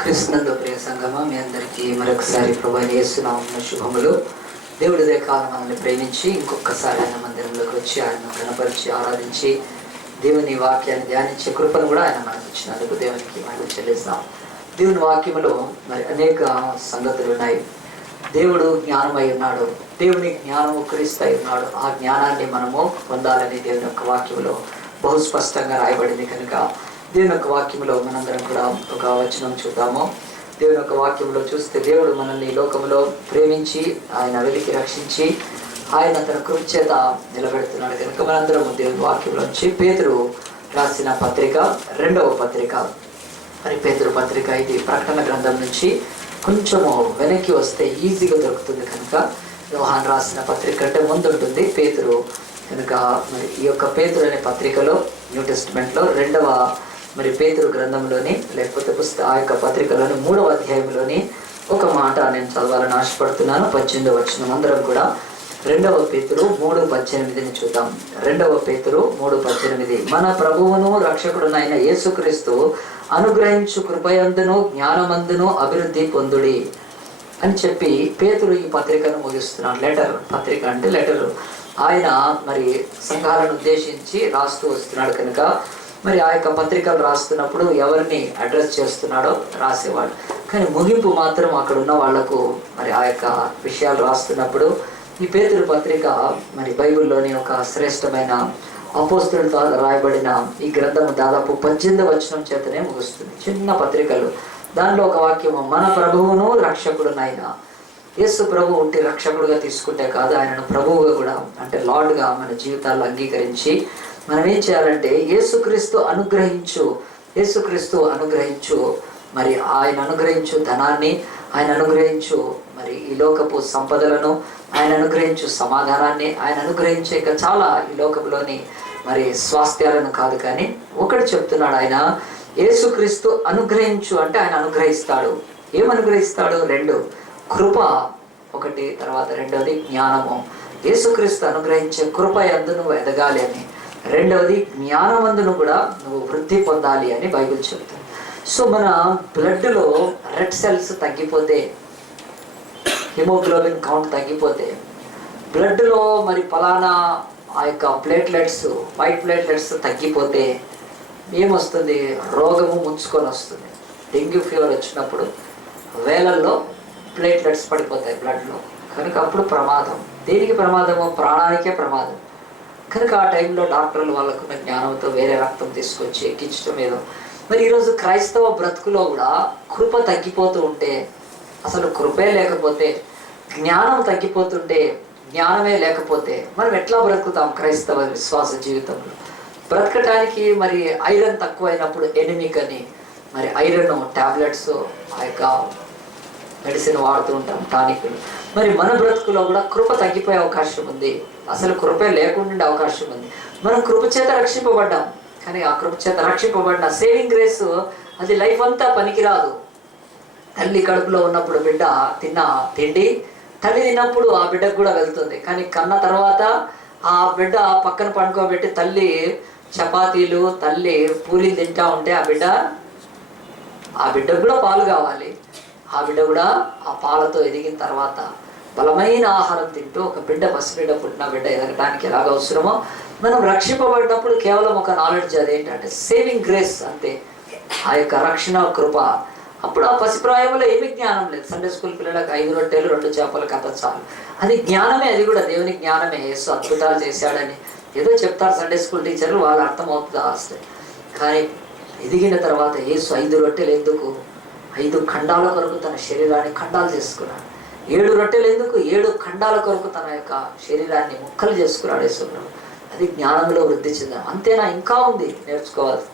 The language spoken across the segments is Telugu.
క్రీస్తునందు ప్రియ సంగమా, మీ అందరికీ మరొకసారి ప్రభువైన యేసు నామమున శుభములు. దేవుడి ఉదయ కాలం మనల్ని ప్రేమించి ఇంకొకసారి ఆయన మందిరంలోకి వచ్చి ఆయనను గణపరిచి ఆరాధించి దేవుని వాక్యాన్ని ధ్యానించే కృపను కూడా ఆయన మనకు ఇచ్చినందుకు దేవునికి మనం చెల్లిస్తాం. దేవుని వాక్యములో మరి అనేక సంగతులు ఉన్నాయి. దేవుడు జ్ఞానమై ఉన్నాడు, దేవుని జ్ఞానము క్రీస్తై ఉన్నాడు. ఆ జ్ఞానాన్ని మనము పొందాలని దేవుని యొక్క వాక్యంలో బహు స్పష్టంగా రాయబడింది. కనుక దేవుని యొక్క వాక్యంలో మనందరం కూడా ఒక వచనం చూద్దాము. దేవుని యొక్క వాక్యంలో చూస్తే దేవుడు మనల్ని ఈ లోకంలో ప్రేమించి ఆయన వెలికి రక్షించి ఆయన తన కృప చేత నిలబెడుతున్నాడు. కనుక మనందరం దేవుని వాక్యంలోంచి పేతురు రాసిన పత్రిక 2వ పత్రిక, మరి పేతురు పత్రిక ఇది ప్రకటన గ్రంథం నుంచి కొంచెము వెనక్కి వస్తే ఈజీగా దొరుకుతుంది. కనుక యోహాన్ రాసిన పత్రిక అంటే ముందు ఉంటుంది పేతురు. కనుక మరి ఈ యొక్క పేతురు అనే పత్రికలో న్యూ టెస్టిమెంట్లో 2వ మరి పేతురు గ్రంథంలోని లేకపోతే ఆ యొక్క పత్రికలోని 3వ అధ్యాయంలోని ఒక మాట నేను చదవాలని ఆశపడుతున్నాను. 18వ వచనం అందరం కూడా 2వ పేతురు 3:18 చూద్దాం. 2వ పేతురు 3:18 మన ప్రభువును రక్షకుడునైన యేసుక్రీస్తు అనుగ్రహించు కృపయందును జ్ఞానమందును అభివృద్ధి పొందుడి అని చెప్పి పేతురు ఈ పత్రికను ముగిస్తున్నాడు. పత్రిక అంటే లెటరు. ఆయన మరి సంఘాలను ఉద్దేశించి రాస్తూ వస్తున్నాడు. కనుక మరి ఆ యొక్క పత్రికలు రాస్తున్నప్పుడు ఎవరిని అడ్రస్ చేస్తున్నాడో రాసేవాడు, కానీ ముగింపు మాత్రం అక్కడ ఉన్న వాళ్లకు మరి ఆ యొక్క విషయాలు రాస్తున్నప్పుడు ఈ పేతురు పత్రిక మరి బైబిల్లోని ఒక శ్రేష్టమైన అపోస్తలులతో రాయబడిన ఈ గ్రంథము దాదాపు 18వ వచనం చేతనే ముగుస్తుంది. చిన్న పత్రికలు. దానిలో ఒక వాక్యము, మన ప్రభువును రక్షకుడునైన యేసు ప్రభు ఉంటే రక్షకుడుగా తీసుకుంటే కాదు, ఆయనను ప్రభువుగా కూడా అంటే లార్డ్గా మన జీవితాల్లో అంగీకరించి మనం ఏం చేయాలంటే యేసుక్రీస్తు అనుగ్రహించు మరి ఆయన అనుగ్రహించు ధనాన్ని, ఆయన అనుగ్రహించు మరి ఈ లోకపు సంపదలను, ఆయన అనుగ్రహించు సమాధానాన్ని, ఆయన అనుగ్రహించే చాలా ఈ లోకంలోని మరి స్వాస్థ్యాలను కాదు, కానీ ఒకటి చెప్తున్నాడు ఆయన, యేసుక్రీస్తు అనుగ్రహించు అంటే ఆయన అనుగ్రహిస్తాడు. ఏమనుగ్రహిస్తాడు? 2 కృప ఒకటి, తర్వాత 2వది జ్ఞానము. యేసుక్రీస్తు అనుగ్రహించే కృప యందు నువ్వు ఎదగాలి అని, 2వది జ్ఞానమందును కూడా నువ్వు వృద్ధి పొందాలి అని బైబిల్ చెప్తుంది. సో మన బ్లడ్లో రెడ్ సెల్స్ తగ్గిపోతే, హిమోగ్లోబిన్ కౌంట్ తగ్గిపోతే, బ్లడ్లో మరి ఫలానా ఆ యొక్క ప్లేట్లెట్స్, వైట్ ప్లేట్లెట్స్ తగ్గిపోతే ఏమొస్తుంది? రోగము ముంచుకొని వస్తుంది. డెంగ్యూ ఫీవర్ వచ్చినప్పుడు వేలల్లో ప్లేట్లెట్స్ పడిపోతాయి బ్లడ్లో. కనుక అప్పుడు ప్రమాదం. దేనికి ప్రమాదము? ప్రాణానికే ప్రమాదం. కనుక ఆ టైంలో డాక్టర్లు వాళ్ళకున్న జ్ఞానంతో వేరే రక్తం తీసుకొచ్చి ఎక్కించడం ఏదో. మరి ఈరోజు క్రైస్తవ బ్రతుకులో కూడా కృప తగ్గిపోతూ ఉంటే, అసలు కృపే లేకపోతే, జ్ఞానం తగ్గిపోతుంటే, జ్ఞానమే లేకపోతే మనం ఎట్లా బ్రతుకుతాం క్రైస్తవ విశ్వాస జీవితంలో? బ్రతకటానికి మరి ఐరన్ తక్కువైనప్పుడు ఎనిమిక్ అని మరి ఐరన్ టాబ్లెట్స్, ఆ యొక్క మెడిసిన్ వాడుతూ ఉంటాం, టానిక్లు. మరి మన బ్రతుకులో కూడా కృప తగ్గిపోయే అవకాశం ఉంది. అసలు కృపే లేకుండా అవకాశం ఉంది. మనం కృప చేత రక్షింపబడ్డాం, కానీ ఆ కృప చేత రక్షింపబడిన సేవింగ్ గ్రేస్ అది లైఫ్ అంతా పనికిరాదు. తల్లి కడుపులో ఉన్నప్పుడు బిడ్డ తిన్న తిండి తల్లి తిన్నప్పుడు ఆ బిడ్డకు కూడా వెళ్తుంది, కానీ కన్న తర్వాత ఆ బిడ్డ పక్కన పండుకోబెట్టి తల్లి చపాతీలు, తల్లి పూరీలు తింటా ఉంటే ఆ బిడ్డకు కూడా పాలు కావాలి. ఆ బిడ్డ కూడా ఆ పాలతో ఎదిగిన తర్వాత బలమైన ఆహారం తింటూ ఒక బిడ్డ, పసిబిడ్డ, పుట్టిన బిడ్డ ఎదగడానికి ఎలాగ అవసరమో మనం రక్షింపబడినప్పుడు కేవలం ఒక నాలెడ్జ్, అదేంటంటే సేవింగ్ గ్రేస్ అంతే, ఆ యొక్క రక్షణ కృప. అప్పుడు ఆ పసిప్రాయంలో ఏమి జ్ఞానం లేదు. సండే స్కూల్ పిల్లలకు 5 రొట్టెలు 2 చేపల కథ చాలు. అది జ్ఞానమే, అది కూడా దేవుని జ్ఞానమే. యేసు అద్భుతాలు చేశాడని ఏదో చెప్తారు సండే స్కూల్ టీచర్లు, వాళ్ళు అర్థమవుతుంది ఆస్తే. కానీ ఎదిగిన తర్వాత యేసు 5 రొట్టెలు ఎందుకు? 5 ఖండాల కొరకు తన శరీరాన్ని ఖండాలు చేసుకున్నాడు. 7 రొట్టెలు ఎందుకు? 7 ఖండాల కొరకు తన యొక్క శరీరాన్ని ముక్కలు చేసుకున్నాడు యేసుప్రభు. అది జ్ఞానంలో వృద్ధి చెందాం. అంతేనా? ఇంకా ఉంది నేర్చుకోవాలి.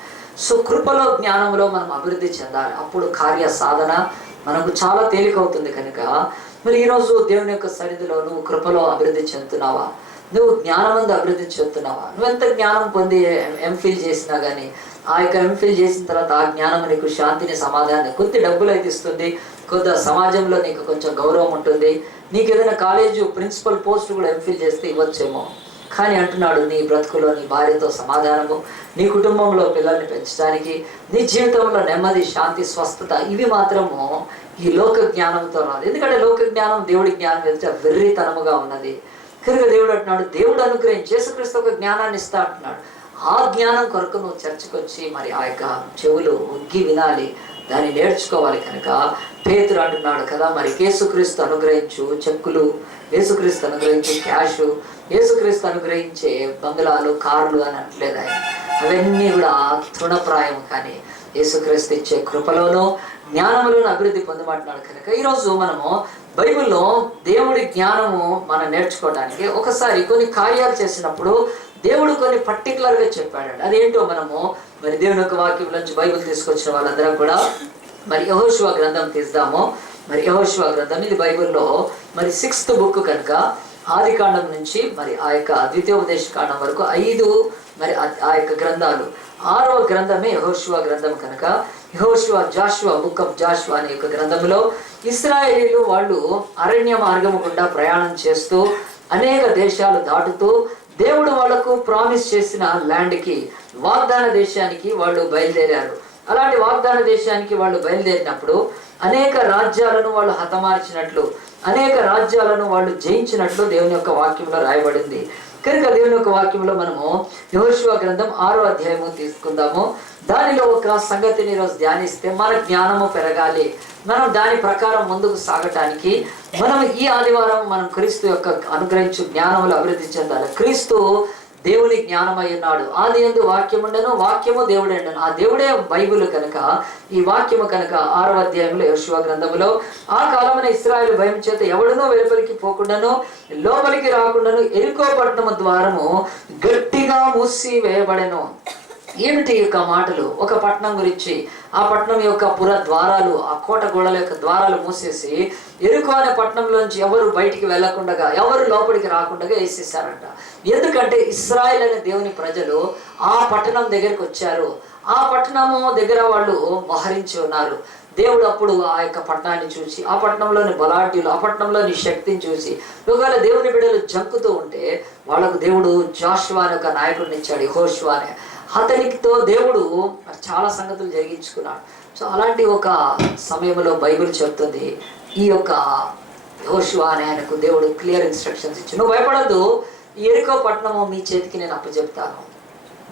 సో కృపలో, జ్ఞానంలో మనం అభివృద్ధి చెందాలి. అప్పుడు కార్య సాధన మనకు చాలా తేలికవుతుంది. కనుక మరి ఈరోజు దేవుని యొక్క సన్నిధిలో నువ్వు కృపలో అభివృద్ధి చెందుతున్నావా? నువ్వు జ్ఞానమందు అభివృద్ధి చెందుతున్నావా? నువ్వెంత జ్ఞానం పొంది ఎంఫిల్ చేసినా కానీ ఆ యొక్క ఎంఫిల్ చేసిన తర్వాత ఆ జ్ఞానం నీకు శాంతిని, సమాధానాన్ని, కొద్ది డబ్బులు అయితే ఇస్తుంది, కొద్ది సమాజంలో నీకు కొంచెం గౌరవం ఉంటుంది. నీకు ఏదైనా కాలేజు ప్రిన్సిపల్ పోస్ట్ కూడా ఎంఫిల్ చేస్తే ఇవ్వచ్చేమో, కానీ అంటున్నాడు, నీ బ్రతుకులో నీ భార్యతో సమాధానము, నీ కుటుంబంలో పిల్లల్ని పెంచడానికి, నీ జీవితంలో నెమ్మది, శాంతి, స్వస్థత, ఇవి మాత్రము ఈ లోక జ్ఞానంతో రాదు. ఎందుకంటే లోక జ్ఞానం దేవుడి జ్ఞానం వెళ్తే వెర్రితనముగా ఉన్నది కనుక దేవుడు అంటున్నాడు, దేవుడు అనుగ్రహించి యేసుక్రీస్తు ఒక జ్ఞానాన్ని ఇస్తా అంటున్నాడు. ఆ జ్ఞానం కొరకు నువ్వు చర్చకు వచ్చి మరి ఆ యొక్క చెవులు ఉగ్గి వినాలి, దాన్ని నేర్చుకోవాలి. కనుక పేతురు అంటున్నాడు కదా, మరి యేసుక్రీస్తు అనుగ్రహించు చెక్కులు, యేసుక్రీస్తు అనుగ్రహించే క్యాష్, యేసుక్రీస్తు అనుగ్రహించే బంగ్లాలు, కార్లు అని అంటలేదు ఆయన. అవన్నీ కూడా తృణప్రాయం. కానీ యేసుక్రీస్తు ఇచ్చే కృపలోనూ జ్ఞానంలోనూ అభివృద్ధి పొందమంటున్నాడు. కనుక ఈరోజు మనము బైబిల్లో దేవుడి జ్ఞానము మనం నేర్చుకోవడానికి ఒకసారి కొన్ని కార్యాలు చేసినప్పుడు దేవుడు కొన్ని పర్టికులర్గా చెప్పాడు. అదేంటో మనము మరి దేవుని యొక్క వాక్యం నుంచి బైబిల్ తీసుకొచ్చిన వాళ్ళందరం కూడా మరి యెహోషువ గ్రంథం తీద్దాము. మరి యెహోషువ గ్రంథం ఇది బైబిల్లో మరి 6th బుక్ కనుక ఆదికాండం నుంచి మరి ఆ యొక్క ద్వితీయోపదేశ కాండం వరకు 5 మరి ఆ యొక్క గ్రంథాలు. 6వ గ్రంథమే యెహోషువ గ్రంథం కనుక యెహోషువ జాషువా, బుక్ ఆఫ్ జాషువా అనే యొక్క గ్రంథంలో ఇశ్రాయేలీలు వాళ్ళు అరణ్య మార్గము గుండా ప్రయాణం చేస్తూ అనేక దేశాలు దాటుతూ దేవుడు వాళ్లకు ప్రామిస్ చేసిన ల్యాండ్కి, వాగ్దాన దేశానికి వాళ్ళు బయలుదేరారు. అలాంటి వాగ్దాన దేశానికి వాళ్ళు బయలుదేరినప్పుడు అనేక రాజ్యాలను వాళ్ళు హతమార్చినట్లు, అనేక రాజ్యాలను వాళ్ళు జయించినట్లు దేవుని యొక్క వాక్యంలో రాయబడింది. కనుక దేవుని యొక్క వాక్యంలో మనము యెహోషువ గ్రంథం 6వ అధ్యాయము తీసుకుందాము. దానిలో ఒక సంగతిని ఈరోజు ధ్యానిస్తే మన జ్ఞానము పెరగాలి, మనం దాని ప్రకారం ముందుకు సాగటానికి మనం ఈ ఆదివారం మనం క్రీస్తు యొక్క అనుగ్రహించు జ్ఞానములు అభివృద్ధి చెందాలి. క్రీస్తు దేవుని జ్ఞానమై ఉన్నాడు. ఆది యందు వాక్యం ఉండను, వాక్యము దేవుడే ఉండను. ఆ దేవుడే బైబిల్ కనుక ఈ వాక్యము కనుక 6వ అధ్యాయంలో యెహోషువ గ్రంథములో ఆ కాలమున ఇశ్రాయేలు భయం చేత ఎవడునూ వెలుపలికి పోకుండాను లోపలికి రాకుండాను యెరికో పట్టణము ద్వారము గట్టిగా మూసి వేయబడెను. ఏమిటి యొక్క మాటలు? ఒక పట్టణం గురించి, ఆ పట్టణం యొక్క పుర ద్వారాలు, ఆ కోట గోడల యొక్క ద్వారాలు మూసేసి యెరికో అనే పట్టణంలోంచి ఎవరు బయటికి వెళ్లకుండా, ఎవరు లోపలికి రాకుండా వేసేసారంట. ఎందుకంటే ఇశ్రాయేల్ అనే దేవుని ప్రజలు ఆ పట్టణం దగ్గరికి వచ్చారు. ఆ పట్టణము దగ్గర వాళ్ళు మోహరించి ఉన్నారు. దేవుడు అప్పుడు ఆ యొక్క పట్టణాన్ని చూసి, ఆ పట్టణంలోని బలాఢ్యులు, ఆ పట్టణంలోని శక్తిని చూసి, ఒకవేళ దేవుని బిడ్డలు జంకుతూ ఉంటే వాళ్ళకు దేవుడు జాషువా అనే ఒక నాయకుడిని ఇచ్చాడు, యెహోషువ అనే. అతనితో దేవుడు చాలా సంగతులు జరిగించుకున్నాడు. సో అలాంటి ఒక సమయంలో బైబిల్ చెప్తుంది, ఈ యొక్క యెహోషువ అనే ఆయనకు దేవుడు క్లియర్ ఇన్స్ట్రక్షన్స్ ఇచ్చి, నువ్వు భయపడద్దు, యెరికో పట్టణము మీ చేతికి నేను అప్పచెప్తాను.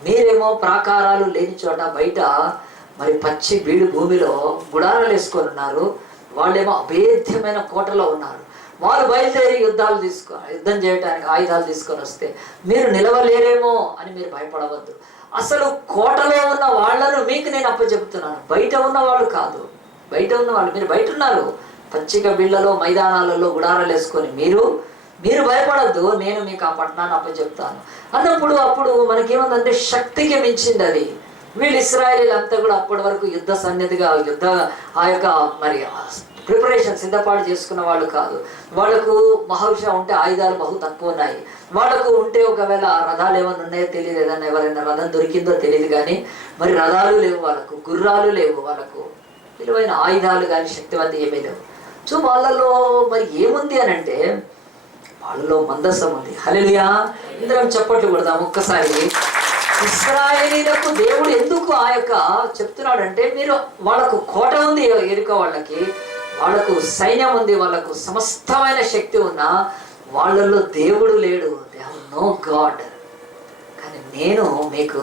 మీరేమో ప్రాకారాలు లేని చోట బయట మరి పచ్చి బీడు భూమిలో గుడారాలు వేసుకొని ఉన్నారు, వాళ్ళేమో అభేద్యమైన కోటలో ఉన్నారు. వాళ్ళు బయలుదేరి యుద్ధం చేయడానికి ఆయుధాలు తీసుకొని వస్తే మీరు నిలవలేరేమో అని మీరు భయపడవద్దు. అసలు కోటలో ఉన్న వాళ్ళను మీకు నేను అప్పచెప్తున్నాను, బయట ఉన్న వాళ్ళు కాదు. బయట ఉన్న వాళ్ళు, మీరు బయట ఉన్నారు పచ్చిక బిళ్ళలో మైదానాలలో గుడారాలు వేసుకొని, మీరు భయపడద్దు, నేను మీకు ఆ పట్టణాన్ని అప్పచెప్తాను అన్నప్పుడు అప్పుడు మనకేముందంటే శక్తికి మించింది అది. వీళ్ళు ఇశ్రాయేలీలు అంతా కూడా అప్పటి వరకు యుద్ధ సన్నిధిగా ఆ యొక్క మరి ప్రిపరేషన్ సిద్ధపాటు చేసుకున్న వాళ్ళు కాదు. వాళ్ళకు బహుశా ఉంటే ఆయుధాలు బహు తక్కువ ఉన్నాయి. వాళ్ళకు ఉంటే ఒకవేళ రథాలు ఏమైనా ఉన్నాయో తెలియదు, ఏదన్నా ఎవరైనా రథం దొరికిందో తెలియదు, కానీ మరి రథాలు లేవు వాళ్ళకు, గుర్రాలు లేవు వాళ్ళకు, విలువైన ఆయుధాలు కానీ శక్తివంతం ఏమీ లేవు. సో వాళ్ళలో మరి ఏముంది అని అంటే వాళ్ళలో మందసం ఉంది. హల్లెలూయా, ఇందరం చప్పట్లు కొడదాం ఒక్కసారి. ఇశ్రాయేలీలకు దేవుడు ఎందుకు ఆ యొక్క చెప్తున్నాడంటే, మీరు వాళ్ళకు కోట ఉంది యెరికో వాళ్ళకి, వాళ్ళకు సైన్యం ఉంది, వాళ్ళకు సమస్తమైన శక్తి ఉన్నా వాళ్ళల్లో దేవుడు లేడు. They have no God. కానీ నేను మీకు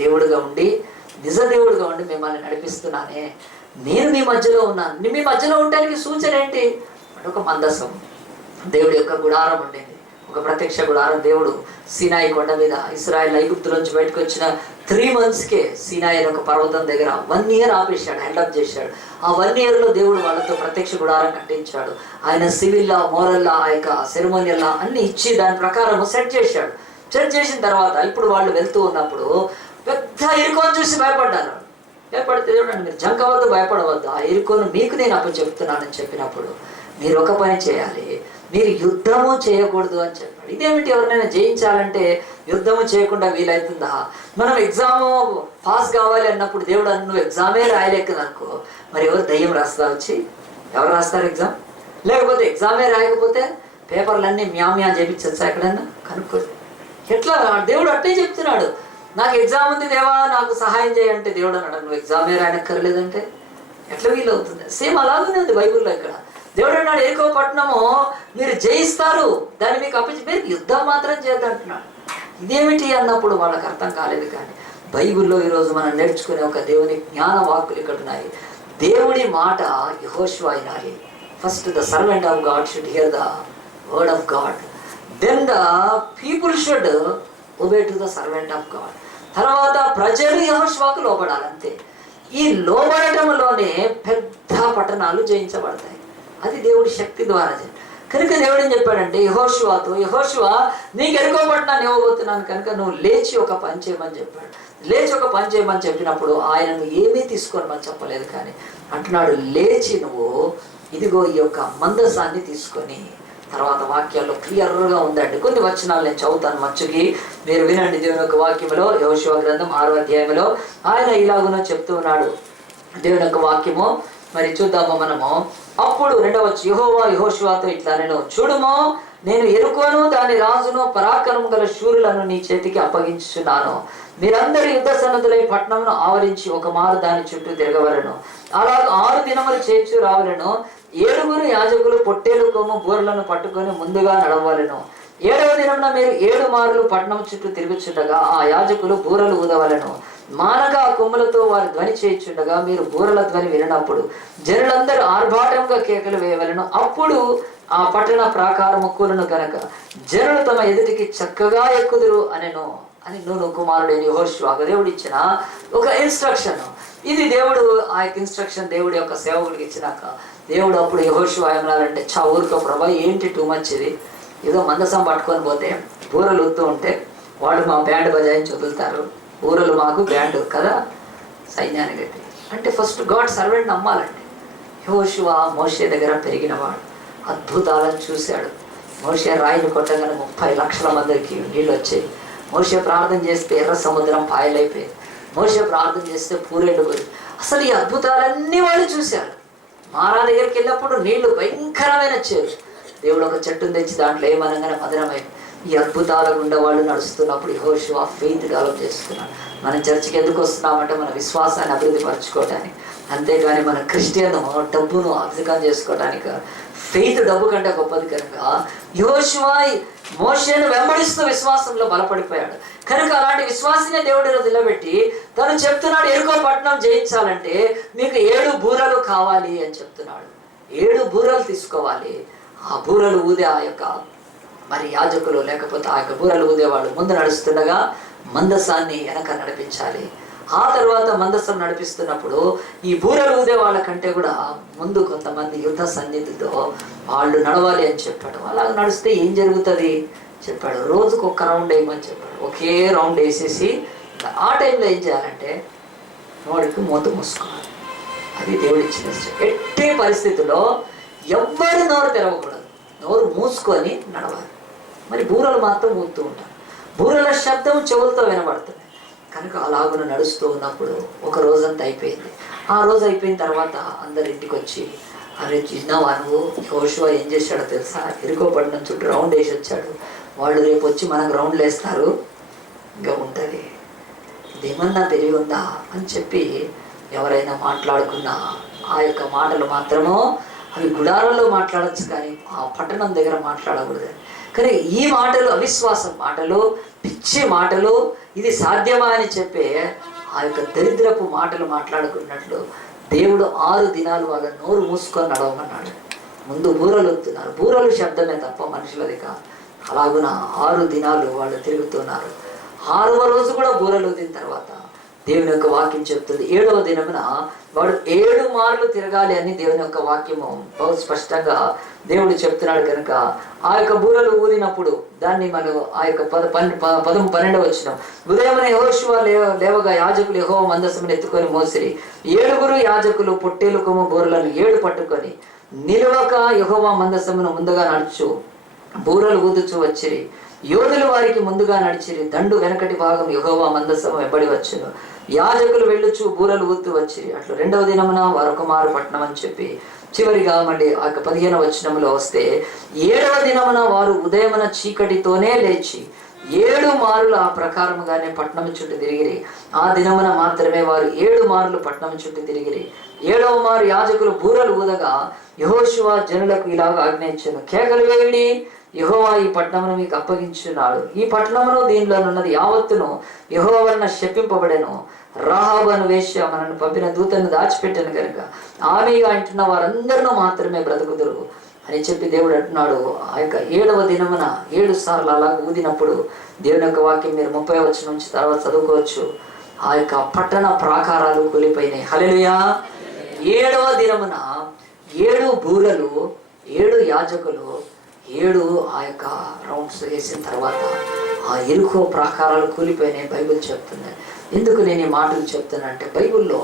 దేవుడుగా ఉండి, నిజ దేవుడుగా ఉండి మిమ్మల్ని నడిపిస్తున్నానే, నేను మీ మధ్యలో ఉన్నాను. మీ మధ్యలో ఉండడానికి సూచన ఏంటి? ఒక మందసం, దేవుడి యొక్క గుడారం ఉండేది, ఒక ప్రత్యక్ష గుడారం. దేవుడు సీనాయి కొండ మీద ఇశ్రాయేల్ ఐగుప్తు నుంచి బయటకు వచ్చిన 3 monthsకే సీనాయి ఒక పర్వతం దగ్గర 1 year ఆపేశాడు, హెల్డప్ చేశాడు. ఆ 1 yearలో దేవుడు వాళ్ళతో ప్రత్యక్ష గుడారం కట్టించాడు. ఆయన సివిల్లా, మోరల్లా, ఆ యొక్క సెరమోనియల్లా అన్ని ఇచ్చి దాని ప్రకారం సెట్ చేశాడు. సెట్ చేసిన తర్వాత ఇప్పుడు వాళ్ళు వెళ్తూ ఉన్నప్పుడు పెద్ద యెరికోను చూసి భయపడ్డారు. భయపడితే దేవుడు, మీరు జంకవద్దు, భయపడవద్దు, ఆ యెరికోను మీకు నేను అప్పచెప్తున్నానని చెప్పినప్పుడు మీరు ఒక పని చేయాలి, మీరు యుద్ధము చేయకూడదు అని చెప్పాడు. ఇదేమిటి? ఎవరినైనా జయించాలంటే యుద్ధము చేయకుండా వీలవుతుందా? మనం ఎగ్జామ్ పాస్ కావాలి అన్నప్పుడు దేవుడు నువ్వు ఎగ్జామే రాయలేకదనుకో, మరి ఎవరు దయ్యం రాస్తా వచ్చి ఎవరు రాస్తారు ఎగ్జామ్? లేకపోతే ఎగ్జామే రాయకపోతే పేపర్లన్నీ మ్యామ్యా చేపించచ్చా? ఎక్కడన్నా కనుక్కో. ఎట్లా దేవుడు అట్టే చెప్తున్నాడు, నాకు ఎగ్జామ్ ఉంది దేవా నాకు సహాయం చేయంటే దేవుడు అన్నాడు నువ్వు ఎగ్జామే రాయనక్కర్లేదంటే ఎట్లా వీలవుతుంది? సేమ్ అలాగనే ఉంది బైబిల్లో. ఇక్కడ దేవుడు అన్నాడు ఏకో పట్టణము మీరు జయిస్తారు, దాన్ని మీకు అప్పచెప్పి యుద్ధం మాత్రం చేద్దంటున్నాడు. ఇదేమిటి అన్నప్పుడు వాళ్ళకి అర్థం కాలేదు. కానీ బైబిల్లో ఈరోజు మనం నేర్చుకునే ఒక దేవుని జ్ఞాన వాక్కులు ఇక్కడ ఉన్నాయి. దేవుడి మాట యెహోషువ వినాలి. First the servant of God should hear the word of God, then the people should obey to the servant of God. తర్వాత ప్రజలు యెహోషువకు లోబడాలి. అంతే. ఈ లోబడటంలోనే పెద్ద పట్టణాలు జయించబడతాయి. అది దేవుడి శక్తి ద్వారా. కనుక దేవుడు ఏం చెప్పాడంటే యెహోషువతో, యెహోషువ నీకు ఎరుకో పట్టణాన్ని ఇవ్వబోతున్నాను కనుక నువ్వు లేచి ఒక పని చేయమని చెప్పాడు. లేచి ఒక పని చేయమని చెప్పినప్పుడు ఆయనను ఏమీ తీసుకోమని చెప్పలేదు. కానీ అంటున్నాడు లేచి నువ్వు ఇదిగో ఈ యొక్క మందసాన్ని తీసుకొని. తర్వాత వాక్యాల్లో క్లియర్గా ఉందండి. కొన్ని వచనాలు నేను చదువుతాను మచ్చుకి, మీరు వినండి. దేవుని యొక్క వాక్యములో యెహోషువ గ్రంథం 6వ అధ్యాయంలో ఆయన ఇలాగునో చెప్తూ ఉన్నాడు. దేవుని యొక్క వాక్యము మరి చూద్దాము మనము. అప్పుడు 2వ వచనం, యెహోవా యెహోషువతో ఇట్లా నేను చూడుమో నేను ఎరుకోను దాని రాజును పరాక్రమం గల శూరులను నీ చేతికి అప్పగించున్నాను. మీరందరూ యుద్ధ సన్నద్ధులై పట్టణమును ఆవరించి ఒక మారు దాని చుట్టూ తిరగవలను. అలా 6 దినములు చేర్చు రావలను. 7 యాజకులు పొట్టేలు కొమ్ము బూరలను పట్టుకొని ముందుగా నడవలను. 7వ దినమున మీరు 7 మారులు పట్టణం చుట్టూ తిరుగుచుండగా ఆ యాజకులు బూరలు ఊదవలను. మానగా కొమ్ములతో వారి ధ్వని చేయించుండగా మీరు బూరల ధ్వని వినప్పుడు జనులందరూ ఆర్భాటంగా కేకలు వేయవలను. అప్పుడు ఆ పట్టణ ప్రాకారము కూలను గనక జనులు తమ ఎదుటికి చక్కగా ఎక్కుదురు అనెను అని నూను కుమారుడైన యెహోషువ దేవుడు ఇచ్చిన ఒక ఇన్స్ట్రక్షన్. ఇది దేవుడు ఆ యొక్క ఇన్స్ట్రక్షన్ దేవుడి యొక్క సేవకుడికి ఇచ్చినాక దేవుడు అప్పుడు యెహోషువ ఏమనాలంటే ఊరుకో ప్రభా ఏంటి టూ మచ్ ఇది, ఏదో మందసం పట్టుకొని పోతే బూరలు ఊతూ ఉంటే వాళ్ళు మా బ్యాండ్ బజాయించి వదులుతారు, ఊరలు మాకు బ్యాండ్ కదా సైన్యానికి. అంటే ఫస్ట్ గాడ్ సర్వెంట్ నమ్మాలండి. యెహోషువ మోషే దగ్గర పెరిగినవాడు, అద్భుతాలను చూశాడు. మోషే రాయిని కొట్టగానే 30 లక్షల మందికి నీళ్ళు వచ్చాయి. మోషే ప్రార్థన చేస్తే ఎర్ర సముద్రం పాయలైపోయింది. మోషే ప్రార్థన చేస్తే పూరేళ్ళు పోయి. అసలు ఈ అద్భుతాలన్నీ వాళ్ళు చూశారు. మారా దగ్గరికి వెళ్ళినప్పుడు నీళ్లు భయంకరమైన వచ్చేది. దేవుడు ఒక చెట్టును తెచ్చి దాంట్లో ఏమనగానే మధురమైంది. ఈ అద్భుతాల గుండా వాళ్ళు నడుస్తున్నప్పుడు యెహోషువ ఫెయిత్ డెవలప్ చేసుకున్నాడు. మన చర్చికి ఎందుకు వస్తున్నామంటే మన విశ్వాసాన్ని అభివృద్ధి పరచుకోవటానికి, అంతేగాని మన క్రిస్టియన్ డబ్బును అభిషేకం చేసుకోవటానికి. ఫెయిత్ డబ్బు కంటే గొప్పది కనుక యెహోషువ మోషేను వెంబడిస్తూ విశ్వాసంలో బలపడిపోయాడు. కనుక అలాంటి విశ్వాసనే దేవుడి రోజు నిలబెట్టి తను చెప్తున్నాడు ఎరుకో పట్టణం జయించాలంటే మీకు 7 బూరలు కావాలి అని చెప్తున్నాడు. 7 బూరలు తీసుకోవాలి. ఆ బూరలు ఊదే ఆ యొక్క మరి యాజకులు లేకపోతే ఆ యొక్క బూరలు ఊదేవాళ్ళు ముందు నడుస్తుండగా మందసాన్ని వెనక నడిపించాలి. ఆ తర్వాత మందసం నడిపిస్తున్నప్పుడు ఈ బూరలు ఊదే వాళ్ళకంటే కూడా ముందు కొంతమంది యుద్ధ సన్నిధితో వాళ్ళు నడవాలి అని చెప్పాడు. అలాగ నడిస్తే ఏం జరుగుతుంది చెప్పాడు. రోజుకు 1 రౌండ్ వేయమని చెప్పాడు. ఒకే రౌండ్ వేసేసి ఆ టైంలో ఏం చేయాలంటే నోడికి మూత మూసుకోవాలి. అది దేవుడు ఇచ్చిన ఎట్టి పరిస్థితుల్లో ఎవ్వరు నోరు తెరవకూడదు, నోరు మూసుకొని నడవాలి. మరి బూరలు మాత్రం ఊగుతూ ఉంటారు. బూరల శబ్దం చెవులతో వినబడుతుంది. కనుక అలాగున నడుస్తూ ఉన్నప్పుడు ఒక రోజంతా అయిపోయింది. ఆ రోజు అయిపోయిన తర్వాత అందరి ఇంటికి వచ్చి అరే చిన్నావా నువ్వు యెహోషువ ఏం చేశాడో తెలుసా, ఎరుకో పట్టణం చుట్టూ రౌండ్ వేసి వచ్చాడు, వాళ్ళు రేపు వచ్చి మనకు రౌండ్లు వేస్తారు, ఇంకా ఉంటుంది, ఇదేమన్నా తెలివి ఉందా అని చెప్పి ఎవరైనా మాట్లాడుకున్నా ఆ యొక్క మాటలు మాత్రమో అవి గుడారంలో మాట్లాడచ్చు కానీ ఆ పట్టణం దగ్గర మాట్లాడకూడదు. కానీ ఈ మాటలు అవిశ్వాసం మాటలు, పిచ్చి మాటలు, ఇది సాధ్యమా అని చెప్పే ఆ యొక్క దరిద్రపు మాటలు మాట్లాడుకున్నట్లు దేవుడు 6 దినాలు వాళ్ళ నోరు మూసుకొని నడవమన్నాడు. ముందు బూరలు వస్తున్నారు, బూరలు శబ్దమే తప్ప మనుషులది కాదు. అలాగున 6 దినాలు వాళ్ళు తిరుగుతున్నారు. 6వ రోజు కూడా బూరలు వదిన తర్వాత దేవుని యొక్క వాక్యం చెప్తుంది 7వ దినమున వాడు 7 మార్లు తిరగాలి అని దేవుని యొక్క వాక్యము బహు స్పష్టంగా దేవుడు చెప్తున్నాడు. కనుక ఆ యొక్క బూరలు ఊదినప్పుడు దాన్ని మనం ఆ యొక్క 12వ వచనం, ఉదయమున యెహోషువ లేవగా యాజకులు యెహోవా మందసమును ఎత్తుకొని మోసిరి. 7 యాజకులు పొట్టేలు కొమ్ము బూరలను 7 పట్టుకొని నిలువక యెహోవా మందసమును ముందుగా నడుచు బూరలు ఊదుచూ వచ్చిరి. యోధులు వారికి ముందుగా నడిచిరి. దండు వెనకటి భాగం యెహోవా మందసము వెంబడి వచ్చును. యాజకులు వెళ్ళుచు బూరలు ఊతూ వచ్చిరి. అట్లు 2వ దినమున వారు 1 మారు పట్టణం అని చెప్పి చివరిగా మళ్ళీ ఆ 15వ వచనంలో వస్తే 7వ దినమున వారు ఉదయమున చీకటితోనే లేచి 7 మారులు ఆ ప్రకారముగానే పట్టణము చుట్టూ తిరిగిరి. ఆ దినమున మాత్రమే వారు 7 మారులు పట్టణము చుట్టూ తిరిగిరి. 7వ మారు యాజకులు బూరలు ఊదగా యెహోషువ జనులకు ఇలాగ ఆజ్ఞయించెను, కేకలు వేయుడి, యెహోవా ఈ పట్టణమును మీకు అప్పగించున్నాడు. ఈ పట్టణమును దీనిలోనున్నది యావత్తును యెహోవా వలన శపింపబడెను. రాహాబు అను వేశ్య మనను పంపిన దూతను దాచిపెట్టాను కనుక ఆమెగా అంటున్న వారందరూ మాత్రమే బ్రతుకుదురు అని చెప్పి దేవుడు అంటున్నాడు. ఆ యొక్క 7వ దినమున 7 సార్లు అలా ఊదినప్పుడు దేవుని యొక్క వాక్యం మీరు 30 వచనం నుంచి తర్వాత చదువుకోవచ్చు. ఆ యొక్క పట్టణ ప్రాకారాలు కూలిపోయినాయి. హల్లెలూయా. 7వ దినమున 7 బూరలు, 7 యాజకులు 7 ఆ యొక్క రౌండ్స్ వేసిన తర్వాత ఆ ఎరుకో ప్రాకారాలు కూలిపోయినాయి బైబిల్ చెప్తుంది. ఎందుకు నేను ఈ మాటలు చెప్తానంటే, బైబిల్లో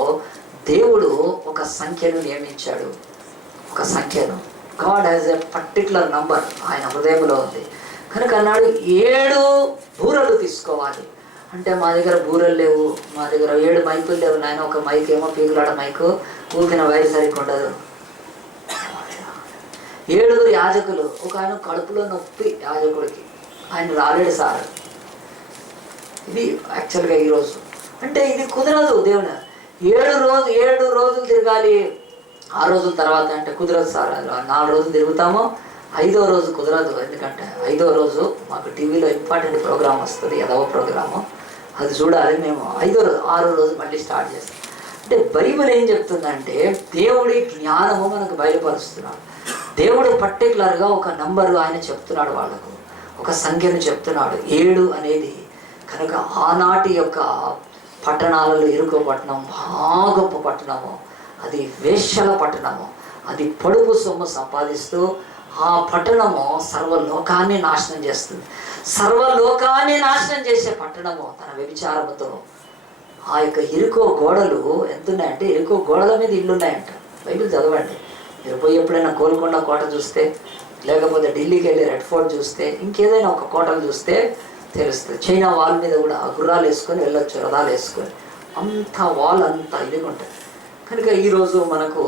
దేవుడు ఒక సంఖ్యను నియమించాడు. ఒక సంఖ్యను, God has a particular number ఆయన హృదయంలో ఉంది కనుక అన్నాడు 7 బూరలు తీసుకోవాలి. అంటే మా దగ్గర బూరలు లేవు, మా దగ్గర 7 మైకులు లేవు నాయన. ఒక మైక్ ఏమో పీకులాడ మైకు, ఊకిన వైరు సరిగ్గా ఉండదు. 7 యాజకులు, ఒక ఆయన కడుపులో నొప్పి యాజకుడికి, ఆయన రాలేడు సార్. ఇది యాక్చువల్గా ఈరోజు అంటే ఇది కుదరదు. దేవుడు 7 రోజులు తిరగాలి, 6 రోజుల తర్వాత అంటే కుదరదు సార్. 4 రోజులు తిరుగుతాము, 5వ రోజు కుదరదు. ఎందుకంటే 5వ రోజు మాకు టీవీలో ఇంపార్టెంట్ ప్రోగ్రామ్ వస్తుంది, ఏదవ ప్రోగ్రాము, అది చూడాలి. మేము 6వ రోజు మళ్ళీ స్టార్ట్ చేస్తాం. అంటే బైబిల్ ఏం చెప్తుందంటే దేవుడి జ్ఞానము మనకు బయలుపరుస్తున్నాడు. దేవుడు పర్టికులర్గా ఒక నంబరు ఆయన చెప్తున్నాడు, వాళ్ళకు ఒక సంఖ్యను చెప్తున్నాడు 7 అనేది. కనుక ఆనాటి యొక్క పట్టణాలలో ఎరుకో పట్టణం బాగా గొప్ప పట్టణము, అది వేశ్యల పట్టణము, అది పొడుపు సొమ్ము సంపాదిస్తూ ఆ పట్టణము సర్వలోకాన్ని నాశనం చేస్తుంది. సర్వలోకాన్ని నాశనం చేసే పట్టణము తన వ్యభిచారముతో. ఆ యొక్క ఎరుకో గోడలు ఎంతున్నాయంటే, ఎరుకో గోడల మీద ఇల్లు ఉన్నాయంట. బైబిల్ చదవండి. మీరు పోయి ఎప్పుడైనా గోల్కొండ కోట చూస్తే, లేకపోతే ఢిల్లీకి వెళ్ళి రెడ్ ఫోర్ట్ చూస్తే, ఇంకేదైనా ఒక కోటలు చూస్తే తెలుస్తుంది. చైనా వాల్ మీద కూడా గుర్రాలు వేసుకొని వెళ్ళొచ్చు, రథాలు వేసుకొని, అంత వాల్ అంతా ఇదిగా ఉంటుంది. కనుక ఈరోజు మనకు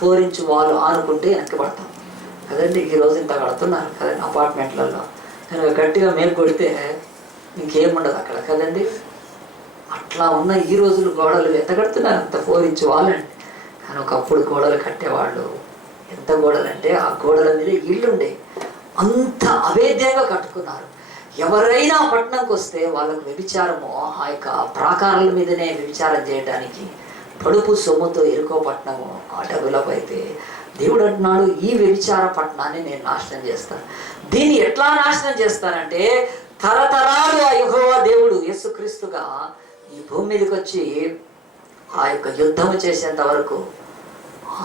4 ఇంచ్ వాల్ ఆనుకుంటే వెనక్కి పడతాం కదండి. ఈరోజు ఇంత కడుతున్నారు కదండి అపార్ట్మెంట్లలో. కనుక గట్టిగా మేలు కొడితే ఇంకేముండదు అక్కడ కదండి. అట్లా ఉన్న ఈ రోజులు గోడలు ఎంత కడుతున్నారు, అంత 4 ఇంచ్ వాల్ అండి. కానీ ఒకప్పుడు గోడలు కట్టేవాళ్ళు ఎంత గోడలు అంటే, ఆ గోడల మీద ఇల్లుండే అంత అవేద్యంగా కట్టుకున్నారు. ఎవరైనా పట్టణంకి వస్తే వాళ్ళకు వ్యభిచారము ఆ యొక్క ప్రాకారాల మీదనే వ్యభిచారం చేయడానికి పొడుపు సొమ్ముతో ఎరుకో పట్టణము ఆ డెవలప్ అయితే, దేవుడు అంటున్నాడు ఈ వ్యభిచార పట్టణాన్ని నేను నాశనం చేస్తాను. దీన్ని ఎట్లా నాశనం చేస్తానంటే, తరతరాలు ఆ యెహోవా దేవుడు యేసుక్రీస్తుగా ఈ భూమి మీదకి వచ్చి ఆ యొక్క యుద్ధము చేసేంత వరకు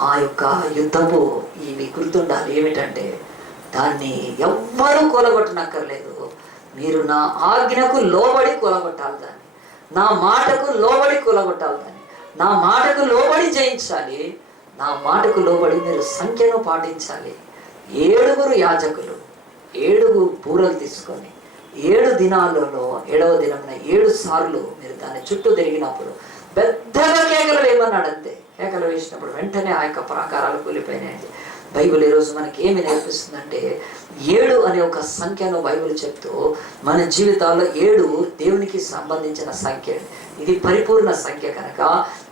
ఆ యొక్క యుద్ధము ఇవి గుర్తుండాలి. ఏమిటంటే, దాన్ని ఎవ్వరూ కూలగొట్టనక్కర్లేదు. మీరు నా ఆజ్ఞకు లోబడి కూలగొట్టాలి దాన్ని, నా మాటకు లోబడి కూలగొట్టాలి దాన్ని, నా మాటకు లోబడి జయించాలి, నా మాటకు లోబడి మీరు సంఖ్యను పాటించాలి. 7 యాజకులు 7 బూరలు తీసుకొని 7 దినాలలో 7వ దినమున 7 సార్లు మీరు దాన్ని చుట్టూ తిరిగినప్పుడు పెద్దగా కేకలు వేయమన్నాడు. అంతే, కేకలు వేసినప్పుడు వెంటనే ఆ యొక్క ప్రాకారాలు కూలిపోయినాయండి. బైబిల్ ఈరోజు మనకి ఏమి నేర్పిస్తుందంటే, 7 అనే ఒక సంఖ్యను బైబిల్ చెప్తూ మన జీవితాల్లో 7 దేవునికి సంబంధించిన సంఖ్య. ఇది పరిపూర్ణ సంఖ్య. కనుక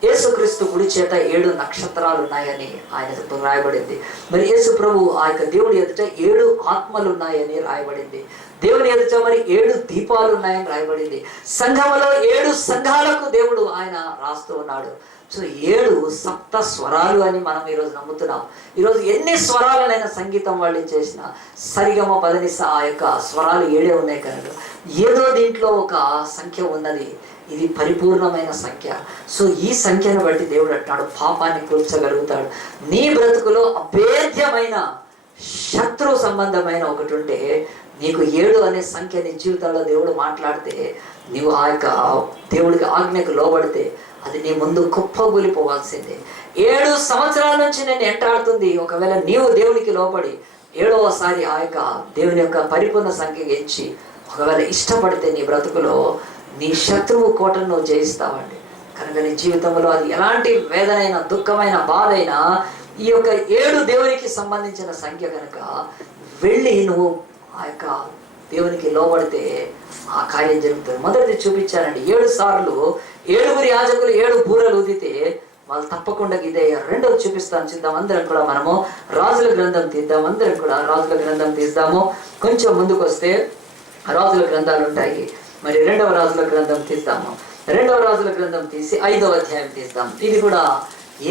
యేసుక్రీస్తు గుడి చేత 7 నక్షత్రాలు ఉన్నాయని ఆయన రాయబడింది. మరి యేసు ప్రభు ఆ యొక్క దేవుడి ఎదుట 7 ఆత్మలు ఉన్నాయని రాయబడింది. దేవుని ఎదుట మరి 7 దీపాలు ఉన్నాయని రాయబడింది. సంఘములో 7 సంఘాలకు దేవుడు ఆయన రాస్తూ ఉన్నాడు. సో 7 సప్త స్వరాలు అని మనం ఈరోజు నమ్ముతున్నాం. ఈరోజు ఎన్ని స్వరాలనైనా సంగీతం వాళ్ళు చేసిన సరిగమ పదనిస ఆ యొక్క స్వరాలు 7 ఉన్నాయి. కనుక ఏదో దీంట్లో ఒక సంఖ్య ఉన్నది, ఇది పరిపూర్ణమైన సంఖ్య. సో ఈ సంఖ్యను బట్టి దేవుడు అంటున్నాడు పాపాన్ని కూల్చగలుగుతాడు. నీ బ్రతుకులో అభేద్యమైన శత్రు సంబంధమైన ఒకటి ఉంటే, నీకు 7 అనే సంఖ్య నీ జీవితంలో దేవుడు మాట్లాడితే, నీవు ఆ యొక్క దేవుడికి ఆజ్ఞకు లోబడితే అది నీ ముందు కుప్పగూలిపోవాల్సిందే. 7 సంవత్సరాల నుంచి నేను ఎంటాడుతుంది. ఒకవేళ నీవు దేవునికి లోబడి 7వసారి ఆ యొక్క దేవుని యొక్క పరిపూర్ణ సంఖ్య ఎంచి ఒకవేళ ఇష్టపడితే నీ బ్రతుకులో నీ శత్రువు కోటను నువ్వు జయిస్తావండి. కనుక నీ జీవితంలో అది ఎలాంటి వేదనైన, దుఃఖమైన, బాధ అయినా ఈ యొక్క 7 దేవునికి సంబంధించిన సంఖ్య కనుక వెళ్ళి నువ్వు ఆ యొక్క దేవునికి లోబడితే ఆ కార్యం జరుగుతుంది. మొదటిది చూపించానండి, 7 సార్లు 7 యాజకులు 7 బూరలు ఊదితే వాళ్ళు తప్పకుండా ఇదయ్యారు. రెండవది చూపిస్తాను, చూద్దాం. అందరం కూడా మనము రాజుల గ్రంథం తీద్దాం. అందరం కూడా రాజుల గ్రంథం తీద్దాము. కొంచెం ముందుకు వస్తే రాజుల గ్రంథాలు ఉంటాయి. మరి 2వ రాజుల గ్రంథం తీద్దాము. 2వ రాజుల గ్రంథం తీసి 5వ అధ్యాయం తీద్దాం. ఇది కూడా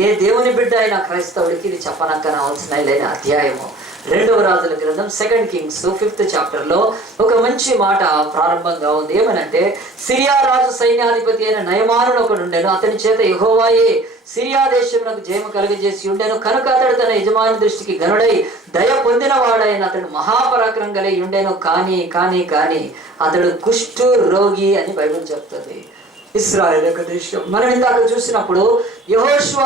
ఏ దేవుని బిడ్డ అయినా క్రైస్తవుడికి ఇది చెప్పనక్కనవలసిన లేని అధ్యాయము. 2వ రాజుల గ్రంథం 2 కింగ్స్ 5th చాప్టర్లో ఒక మంచి మాట ప్రారంభంగా ఉంది. ఏమనంటే, సిరియా రాజు సైన్యాధిపతి అయిన నయమానుడు ఒకడు ఉండెను. అతని చేత యెహోవాయే సిరియా దేశమునకు జయము కలుగజేసి ఉండెను. కనుక అతడు తన యజమాని దృష్టికి గనుడై దయ పొందిన వాడైన అతడు మహాపరాక్రమం కలిగి ఉండెను. కానీ అతడు కుష్టు రోగి అని బైబిల్ చెప్తుంది. ఇశ్రాయేలు యొక్క దేశం మనం ఇందాక చూసినప్పుడు యెహోషువ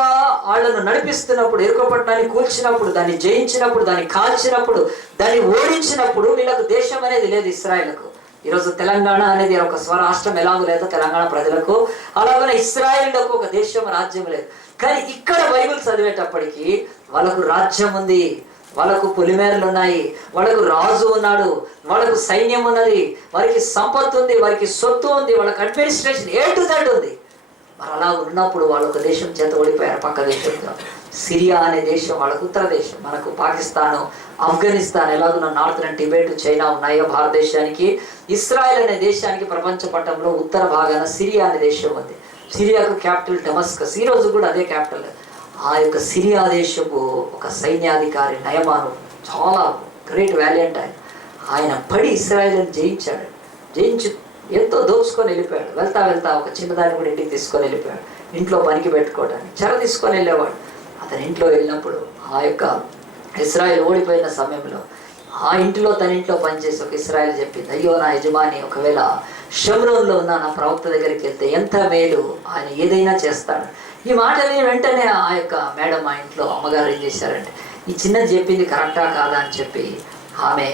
వాళ్ళను నడిపిస్తున్నప్పుడు, ఎరుకో పట్టణాన్ని కూల్చినప్పుడు, దాన్ని జయించినప్పుడు, దాన్ని కాల్చినప్పుడు, దాన్ని ఓడించినప్పుడు వీళ్ళకు దేశం అనేది లేదు ఇశ్రాయేలుకు. ఈరోజు తెలంగాణ అనేది ఒక స్వరాష్ట్రం ఎలాగో లేదో తెలంగాణ ప్రజలకు, అలాగనే ఇశ్రాయేలుకు ఒక దేశం, రాజ్యం లేదు. కానీ ఇక్కడ బైబిల్ చదివేటప్పటికి వాళ్ళకు రాజ్యం ఉంది, వాళ్ళకు పొలిమేరలు ఉన్నాయి, వాళ్ళకు రాజు ఉన్నాడు, వాళ్ళకు సైన్యం ఉన్నది, వారికి సంపత్తు ఉంది, వారికి సొత్తు ఉంది, వాళ్ళకి అడ్మినిస్ట్రేషన్ A to Z ఉంది. మరి అలా ఉన్నప్పుడు వాళ్ళు ఒక దేశం చేత ఓడిపోయారు, పక్క దేశంలో. సిరియా అనే దేశం వాళ్ళకు ఉత్తర దేశం. మనకు పాకిస్తాను, ఆఫ్ఘనిస్తాన్ ఎలాగున్న నార్త్ టిబెట్, చైనా ఉన్నాయో భారతదేశానికి, ఇస్రాయెల్ అనే దేశానికి ప్రపంచ పటంలో ఉత్తర భాగాన సిరియా అనే దేశం ఉంది. సిరియాకు క్యాపిటల్ డమస్కస్, ఈ రోజు కూడా అదే క్యాపిటల్. ఆ యొక్క సిరియా దేశపు ఒక సైన్యాధికారి నయమాను, చాలా గ్రేట్ వ్యాలియంట్ ఆయన పడి ఇశ్రాయేలుని జయించాడు. జయించి ఎంతో దోచుకొని వెళ్ళిపోయాడు. వెళ్తా ఒక చిన్నదాన్ని కూడా ఇంటికి తీసుకొని వెళ్ళిపోయాడు, ఇంట్లో పనికి పెట్టుకోవడానికి. చెర తీసుకొని వెళ్ళేవాడు. అతని ఇంట్లో వెళ్ళినప్పుడు ఆ యొక్క ఇశ్రాయేలు ఓడిపోయిన సమయంలో ఆ ఇంటిలో, తన ఇంట్లో పనిచేసి ఒక ఇశ్రాయేలు చెప్పింది, అయ్యో నా యజమాని ఒకవేళ షమ్రోన్లో ఉన్న నా ప్రవక్త దగ్గరికి వెళ్తే ఎంత మేలు, ఆయన ఏదైనా చేస్తాడు. ఈ మాట విని వెంటనే ఆ యొక్క మేడం, మా ఇంట్లో అమ్మగారు ఏం చేశారంటే, ఈ చిన్నది చెప్పింది కరెక్టా కాదా అని చెప్పి ఆమె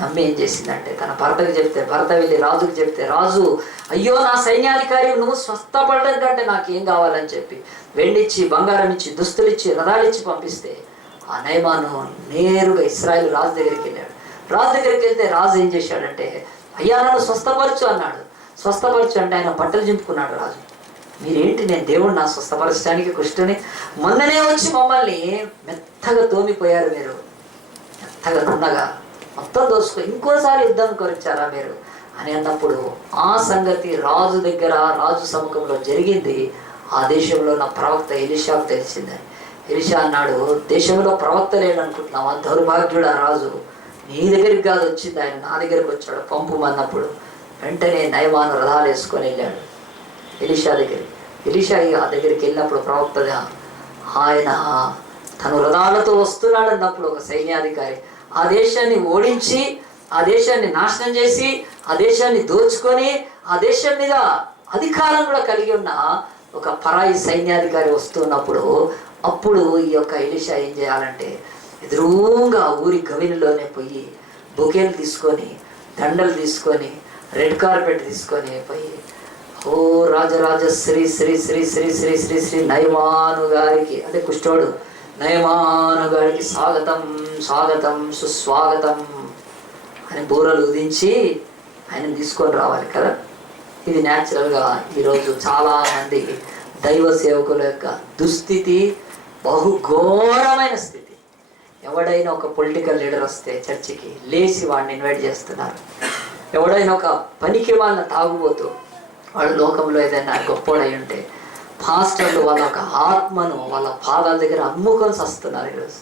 నమ్మి ఏం చేసిందంటే, తన భర్తకు చెప్తే, భర్త వెళ్ళి రాజుకు చెప్తే, రాజు అయ్యో నా సైన్యాధికారి నువ్వు స్వస్థపడడం కంటే నాకేం కావాలని చెప్పి వెండిచ్చి, బంగారం ఇచ్చి, దుస్తులు ఇచ్చి, రథాలు ఇచ్చి పంపిస్తే ఆ నయమాను నేరుగా ఇశ్రాయేలు రాజు దగ్గరికి వెళ్ళాడు. రాజు దగ్గరికి వెళ్తే రాజు ఏం చేశాడంటే, అయ్యా నన్ను స్వస్థపరచు అన్నాడు. స్వస్థపరచు అంటే ఆయన బట్టలు చింపుకున్నాడు రాజు. మీరేంటి, నేను దేవుడు నా స్వస్థపరచడానికి కుష్టుని, మొన్ననే వచ్చి మమ్మల్ని మెత్తగా తోమిపోయారు, మీరు మెత్తగా నున్నగా మొత్తం దోచుకో, ఇంకోసారి యుద్ధం కొరిచారా మీరు అని అన్నప్పుడు ఆ సంగతి రాజు దగ్గర, రాజు సముఖంలో జరిగింది. ఆ దేశంలో నా ప్రవక్త ఎలీషాకు తెలిసిందని. ఎలీషా అన్నాడు, దేశంలో ప్రవక్త లేడనుకుంటున్నావా, దౌర్భాగ్యుడా రాజు, నీ దగ్గరికి కాదు వచ్చింది, ఆయన నా దగ్గరికి వచ్చాడు, పంపుమన్నప్పుడు వెంటనే నయమాను రథాలు వేసుకొని వెళ్ళాడు ఎలీషా దగ్గరికి. ఎలీషా ఆ దగ్గరికి వెళ్ళినప్పుడు ప్రవక్తగా ఆయన తను రథాలతో వస్తున్నాడు అన్నప్పుడు ఒక సైన్యాధికారి ఆ దేశాన్ని ఓడించి, ఆ దేశాన్ని నాశనం చేసి, ఆ దేశాన్ని దోచుకొని, ఆ దేశం మీద అధికారం కూడా కలిగి ఉన్న ఒక పరాయి సైన్యాధికారి వస్తున్నప్పుడు, అప్పుడు ఈ యొక్క ఎలీషా ఏం చేయాలంటే, ఎదురుగా ఊరి గవినిలోనే పోయి బొకేలు తీసుకొని, దండలు తీసుకొని, రెడ్ కార్పెట్ తీసుకొని పోయి, ఓ రాజరాజ శ్రీ శ్రీ శ్రీ శ్రీ శ్రీ శ్రీ శ్రీ నయమాను గారికి, అంటే కుష్ఠోడు నయమాను గారికి స్వాగతం స్వాగతం సుస్వాగతం అని బూరలు ఉదించి ఆయన తీసుకొని రావాలి కదా. ఇది న్యాచురల్గా ఈరోజు చాలామంది దైవ సేవకుల యొక్క దుస్థితి, బహుఘోరమైన స్థితి. ఎవడైనా ఒక పొలిటికల్ లీడర్ వస్తే చర్చికి లేచి వాడిని ఇన్వైట్ చేస్తున్నారు. ఎవడైనా ఒక పనికి వాళ్ళని తాగుబోతూ, వాళ్ళ లోకంలో ఏదైనా గొప్పోడై ఉంటే పాస్టర్లు వాళ్ళ ఒక ఆత్మను వాళ్ళ పాదాల దగ్గర అమ్ముకొని వస్తున్నారు. ఈరోజు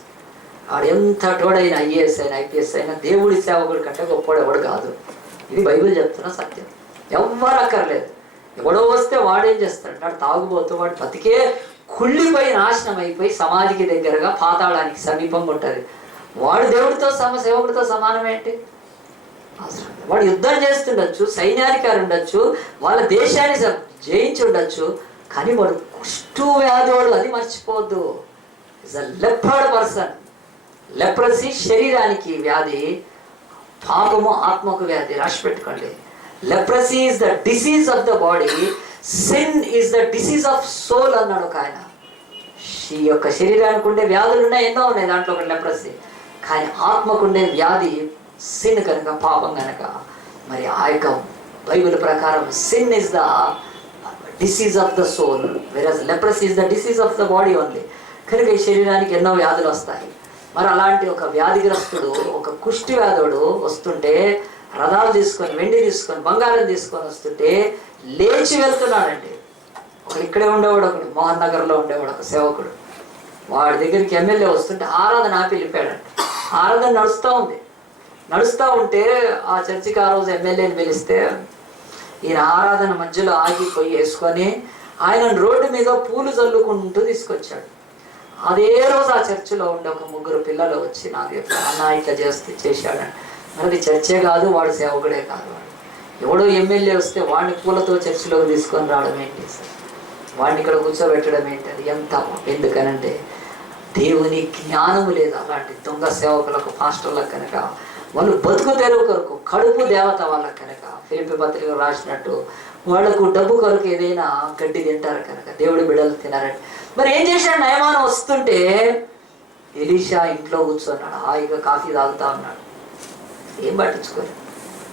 వాడు ఎంత తోడైనా, ఐఏఎస్ అయినా ఐపీఎస్ అయినా దేవుడి సేవకుడి కంటే గొప్పోడు ఎవడు కాదు. ఇది బైబిల్ చెప్తున్న సత్యం. ఎవ్వరు అక్కర్లేదు. ఎవడో వస్తే వాడేం చేస్తాడు, వాడు తాగుబోతూ, వాడు బతికే కుళ్ళిపోయి నాశనం అయిపోయి సమాధికి దగ్గరగా పాతాళానికి సమీపంగా ఉంటుంది. వాడు దేవుడితో సేవకుడితో సమానం ఏంటి? అవసరం. వాడు యుద్ధం చేస్తుండొచ్చు, సైన్యాధికారి ఉండొచ్చు, వాళ్ళ దేశాన్ని జయించి ఉండొచ్చు, కానీ వాడు కుష్టు వ్యాధోడు, అది మర్చిపోవద్దు. Is a leopard person. Leprosy శరీరానికి వ్యాధి, పాపము ఆత్మకు వ్యాధి. రాసి పెట్టుకోండి. Leprosy is the disease of the body, sin is the disease of soul అన్నాడు ఒక ఆయన. ఈ యొక్క శరీరానికి ఉండే వ్యాధులు ఉన్నాయి, ఎన్నో ఉన్నాయి, దాంట్లో ఒక లెప్రసీ. కానీ ఆత్మకుండే వ్యాధి సిన్ కనుక, పాపం కనుక, మరి ఆ యొక్క బైబిల్ ప్రకారం sin is the disease of the soul, versus leprosy is the disease of the body only. కనుక ఈ శరీరానికి ఎన్నో వ్యాధులు వస్తాయి. మరి అలాంటి ఒక వ్యాధిగ్రస్తుడు, ఒక కుష్టి వ్యాధుడు వస్తుంటే రథాలు తీసుకొని, వెండి తీసుకొని, బంగారం తీసుకొని వస్తుంటే లేచి వెళ్తున్నాడండి. ఒకడు ఇక్కడే ఉండేవాడు, ఒకడు మోహన్ నగర్లో ఉండేవాడు, ఒక సేవకుడు. వాడి దగ్గరికి ఎమ్మెల్యే వస్తుంటే ఆరాధన ఆపి వెళ్ళిపోయాడండి. ఆరాధన నడుస్తూ ఉంటే ఆ చర్చికి ఆ రోజు ఎమ్మెల్యేని పిలిస్తే ఈయన ఆరాధన మధ్యలో ఆగిపోయి వేసుకొని ఆయన రోడ్డు మీద పూలు చల్లుకుంటూ తీసుకొచ్చాడు. అదే రోజు ఆ చర్చిలో ఉండే ఒక 3 పిల్లలు వచ్చి నాకు అన్న ఇట్లా చేశాడండి. మరి చర్చే కాదు, వాడు సేవకుడే కాదు. ఎవడో ఎమ్మెల్యే వస్తే వాడిని పూలతో చర్చిలోకి తీసుకొని రావడం ఏంటి సార్? వాడిని ఇక్కడ కూర్చోబెట్టడం ఏంటి? అది ఎంత? ఎందుకనంటే దేవుని జ్ఞానము లేదు అలాంటి దొంగ సేవకులకు, పాస్టర్లకు. కనుక వాళ్ళు బతుకు తెరువు కొరకు, కడుపు దేవత వాళ్ళకు కనుక ఫిలిప్పీ పత్రిక రాసినట్టు వాళ్లకు డబ్బు కొరకు ఏదైనా గడ్డి తింటారు కనుక దేవుడి బిడ్డలు తినారండి. మరి ఏం చేశాడు? నయమానం వస్తుంటే ఎలీషా ఇంట్లో కూర్చున్నాడు, హాయిగా కాఫీ తాగుతా ఉన్నాడు. ఏం పట్టించుకోలేదు.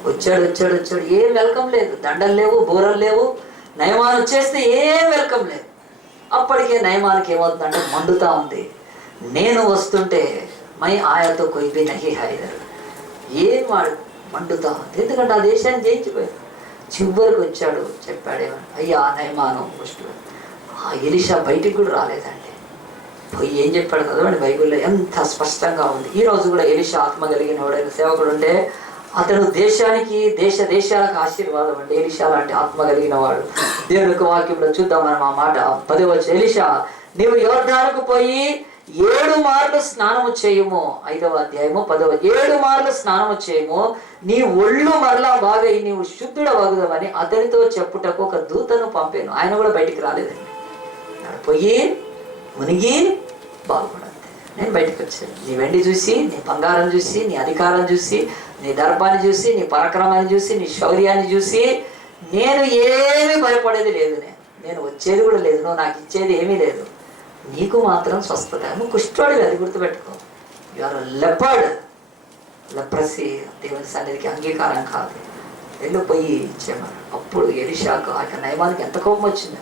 వచ్చాడు. ఏం వెల్కమ్ లేదు, దండలు లేవు, బోరలు లేవు. నయమాన్ వచ్చేస్తే ఏం వెల్కమ్ లేదు. అప్పటికే నయమానికి ఏమవుతుందంటే మండుతా ఉంది. నేను వస్తుంటే మై ఆయతో కొయ్యి నహి హైదర్, ఏం వాడు మండుతా ఉంది. ఎందుకంటే ఆ దేశాన్ని జయించిపోయాడు. చివరికి వచ్చాడు, చెప్పాడేమని, అయ్యా నయమాను ఫస్ట్. ఆ ఎలీషా బయటికి కూడా రాలేదండి. పోయి ఏం చెప్పాడు చదవండి, బైబిల్లో ఎంత స్పష్టంగా ఉంది. ఈ రోజు కూడా ఎలీషా ఆత్మ కలిగిన వాడైన సేవకుడు ఉంటే అతను దేశానికి, దేశాలకు ఆశీర్వాదం అండి. ఎలీషా లాంటి ఆత్మ కలిగిన వాడు. దేవుని యొక్క వాక్యంలో చూద్దాం మనం ఆ మాట. 10వ వచనం, ఎలీషా నీవు యోర్దానుకు పోయి 7 మార్లు స్నానము చేయము. 5వ అధ్యాయము 10వ, 7 మార్లు స్నానము చేయము, నీ ఒళ్ళు మరలా బాగా నీవు శుద్ధుడవగుదవని అతనితో చెప్పుటకు ఒక దూతను పంపాను. ఆయన కూడా బయటికి రాలేదండి. పోయి మునిగి బాగుపడాలి. నేను బయటకు వచ్చాను. నీ వెండి చూసి, నీ బంగారం చూసి, నీ అధికారం చూసి, నీ దర్పాన్ని చూసి, నీ పరాక్రమాన్ని చూసి, నీ శౌర్యాన్ని చూసి నేను ఏమీ భయపడేది లేదు. నేను వచ్చేది కూడా లేదు. నువ్వు నాకు ఇచ్చేది ఏమీ లేదు. నీకు మాత్రం స్వస్థత. నువ్వు కుష్ఠోడివి, అది గుర్తుపెట్టుకో. Your leopard. లెప్రసీ దేవుని సన్నిధికి అంగీకారం కాదు. వెళ్ళిపోయి ఇచ్చేమని. అప్పుడు ఎలీషాకు ఆ నయమానికి ఎంత కోపం వచ్చింది.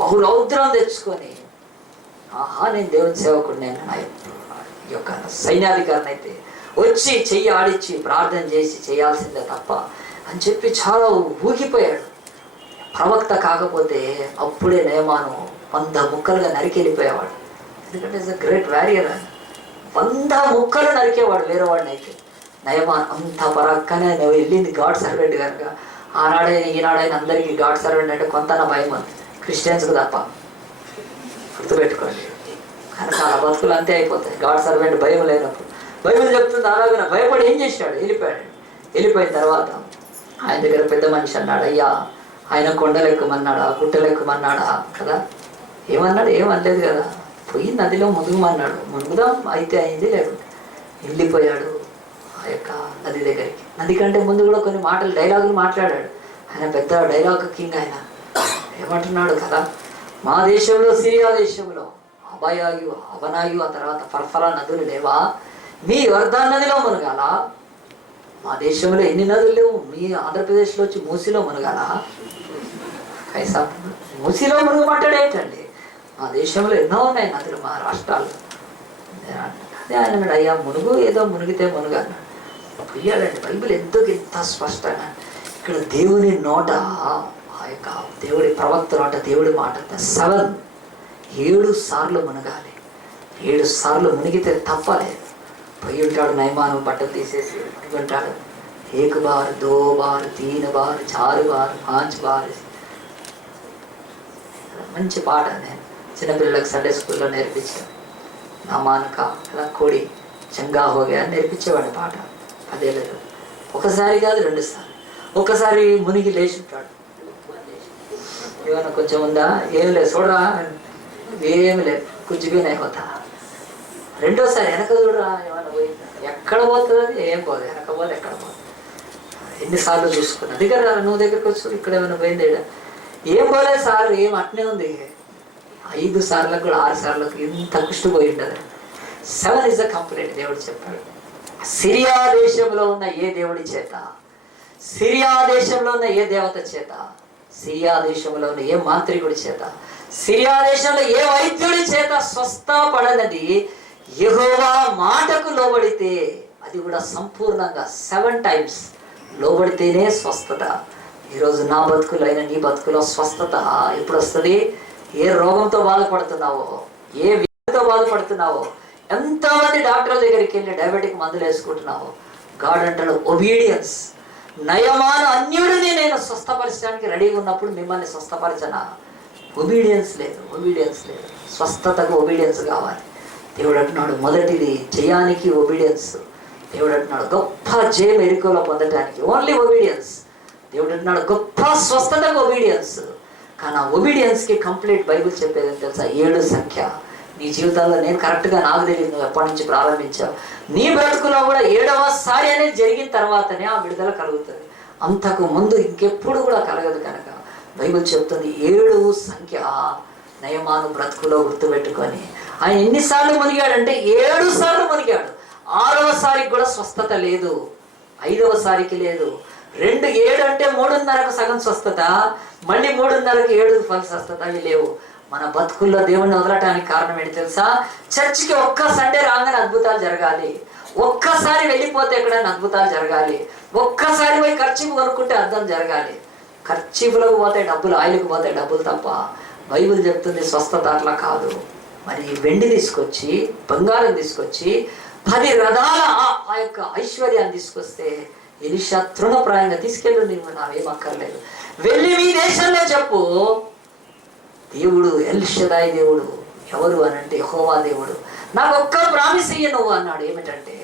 బహురౌద్రం తెచ్చుకొని, ఆహా నేను దేవుని సేవకుడు, నేను ఈ యొక్క సైన్యాధికారిని అయితే వచ్చి చెయ్యి ఆడిచ్చి ప్రార్థన చేసి చేయాల్సిందే తప్ప అని చెప్పి చాలా ఊగిపోయాడు. ప్రవక్త కాకపోతే అప్పుడే నయమాను 100 ముక్కలుగా నరికి వెళ్ళిపోయేవాడు. ఎందుకంటే ఇట్స్ అ గ్రేట్ వారియర్. అని 100 ముక్కలు నరికేవాడు వేరే వాడిని అయితే. నయమాన్ అంత పరాక్కనే నువ్వు వెళ్ళింది గాడ్ సర్వెంట్ కనుక. ఆనాడైనా ఈనాడైనా అందరికీ గాడ్ సర్వెంట్ అంటే కొంత భయం ఉంది, క్రిస్టియన్స్కి తప్ప. గుర్తుపెట్టుకోండి. కనుక ఆ బతుకులు అంతే అయిపోతాయి గాడ్ సర్వెంట్ భయం లేనప్పుడు. బైబిల్ చెప్తుంది అలాగే భయపడి ఏం చేశాడు, వెళ్ళిపోయాడు. వెళ్ళిపోయిన తర్వాత ఆయన దగ్గర పెద్ద మనిషి అన్నాడు, అయ్యా ఆయన కొండలెక్కమన్నాడా, గుట్టలెక్కమన్నాడా కదా? ఏమన్నాడు? ఏమనలేదు కదా. పోయి నదిలో మునుగుమన్నాడు. మునుగుదాం అయితే అయింది, లేకుంటే వెళ్ళిపోయాడు ఆ యొక్క నది దగ్గరికి. నది కంటే ముందు కూడా కొన్ని మాటలు, డైలాగులు మాట్లాడాడు. ఆయన పెద్ద డైలాగ్ కింగ్. ఆయన ఏమంటున్నాడు కదా, మా దేశంలో, సిరియా దేశంలో అబయాయు, అవనాయు, ఆ తర్వాత ఫర్ఫరా నదులు లేవా? మీ యోర్దాను నదిలో మునగాల? మా దేశంలో ఎన్ని నదులు లేవు? మీ ఆంధ్రప్రదేశ్లో వచ్చి మూసిలో మునగాల? కైసా మూసిలో మునుగమంటాడేంటండి? మా దేశంలో ఎన్నో ఉన్నాయి నదులు, మా రాష్ట్రాల్లో. అదే ఆయన అన్నాడు, అయ్యా మునుగు, ఏదో మునిగితే మునుగన్నాడు. పోయాడండి. బైబిల్ ఎందుకు ఇంత స్పష్టంగా ఇక్కడ దేవుని నోట, ఆ యొక్క దేవుడి ప్రవక్త నోట దేవుడి మాట 7 సార్లు మునగాలి. 7 సార్లు మునిగితే తప్పలేదు. పోయి ఉంటాడు నయమాను, బట్టలు తీసేసి ఉంటాడు. 1 bar, 2 bar, 3 bar, 4 bar, 5 bar. మంచి పాట నేను చిన్నపిల్లలకు సండే స్కూల్లో నేర్పించాను. నా మానక అలా కోడి చంగా హోగా నేర్పించేవాడు పాట. 10 ఏళ్ళలో ఒకసారి కాదు 2 సార్లు. ఒకసారి మునిగి లేచి ఉంటాడు. ఏమన్నా కొంచెం ఉందా? ఏమి లేదు, చూడరా, ఏమి లేదు, కుజ్జిపోయినాయి పోతా. రెండోసారి వెనక చూడరా, ఏమన్నా పోయిందా? ఎక్కడ పోతుంది? ఏం పోదు. వెనక పోదు, ఎక్కడ పోదు. ఎన్నిసార్లు చూసుకున్నా. దగ్గర నువ్వు దగ్గరకు వచ్చి ఇక్కడ ఏమైనా పోయింది? ఏం పోలేదు సార్, ఏం అట్నే ఉంది. 5 సార్లకు కూడా 6 సార్లకు ఇంత కుష్టి పోయి ఉండదు. 7 ఇస్ అ కంప్లీట్. దేవుడు చెప్పాడు సిరియా దేశంలో ఉన్న ఏ దేవుడి చేత, సిరియా దేశంలో ఉన్న ఏ దేవత చేత, సిరియా దేశంలో ఉన్న ఏ మాంత్రికుడి చేత, సిరియా దేశంలో ఏ వైద్యుడి చేత స్వస్థపడనది యెహోవా మాటకు లోబడితే, అది కూడా సంపూర్ణంగా 7 times లోబడితేనే స్వస్థత. ఈరోజు నా బతుకులో అయినా నీ బతుకులో స్వస్థత ఎప్పుడు వస్తుంది? ఏ రోగంతో బాధపడుతున్నావో, ఏ వ్యాధితో బాధపడుతున్నావో, ఎంతమంది డాక్టర్ల దగ్గరికి వెళ్ళి డయాబెటిక్ మందులు వేసుకుంటున్నావో, గాడ్ అంటాడు ఒబీడియన్స్. నయమాన అన్యుడిని నేను స్వస్థపరచడానికి రెడీగా ఉన్నప్పుడు మిమ్మల్ని స్వస్థపరచనా? ఒబీడియన్స్ లేదు, ఒబీడియన్స్ లేదు. స్వస్థతకు ఒబీడియన్స్ కావాలి. దేవుడు అంటున్నాడు మొదటిది జయానికి ఒబీడియన్స్. దేవుడు అంటున్నాడు గొప్ప జయం ఎరుకలో పొందటానికి ఓన్లీ ఒబీడియన్స్. దేవుడు అంటున్నాడు గొప్ప స్వస్థతకు ఒబీడియన్స్. కానీ ఆ ఒబీడియన్స్కి కంప్లీట్ బైబిల్ చెప్పేది తెలుసా? 7 సంఖ్య. నీ జీవితంలో నేను కరెక్ట్గా నాకు తెలియదు నువ్వు ఎప్పటి నుంచి ప్రారంభించావు. నీ బ్రతుకులో కూడా 7వ సారి అనేది జరిగిన తర్వాతనే ఆ విడుదల కలుగుతుంది. అంతకు ముందు ఇంకెప్పుడు కూడా కలగదు. కనుక బైబిల్ చెప్తుంది 7 సంఖ్య నయమాను బ్రతుకులో గుర్తుపెట్టుకొని. ఆయన ఎన్నిసార్లు మునిగాడంటే 7 సార్లు మునిగాడు. 6వ సారికి కూడా స్వస్థత లేదు, 5వ సారికి లేదు. 7 అంటే 3:30కు సగం స్వస్థత, మళ్ళీ 3:30కి 7 ఫల స్వస్థత. అవి లేవు. మన బతుకుల్లో దేవుణ్ణి వదలటానికి కారణం ఏంటి తెలుసా? చర్చికి ఒక్క సండే రాగానే అద్భుతాలు జరగాలి, ఒక్కసారి వెళ్ళిపోతే ఎక్కడైనా అద్భుతాలు జరగాలి, ఒక్కసారి పోయి ఖర్చీపు కొనుక్కుంటే అర్థం జరగాలి. ఖర్చీపులకు పోతాయి డబ్బులు, ఆయిల్కి పోతాయి డబ్బులు తప్ప. బైబిల్ చెప్తుంది స్వస్థత అట్లా కాదు. మరి వెండి తీసుకొచ్చి, బంగారం తీసుకొచ్చి 10 రథాల ఆ యొక్క ఐశ్వర్యాన్ని తీసుకొస్తే ఎలీషా తృణప్రాయంగా తీసుకెళ్ళు, నీవు నావేం అక్కర్లేదు, వెళ్ళి మీ దేశంలో చెప్పు. దేవుడు ఎల్ షదాయ్ దేవుడు ఎవరు అని అంటే యెహోవా దేవుడు. నాకు ఒక్క ప్రామిస్ ఇయ్య నువ్వు అన్నాడు. ఏమిటంటే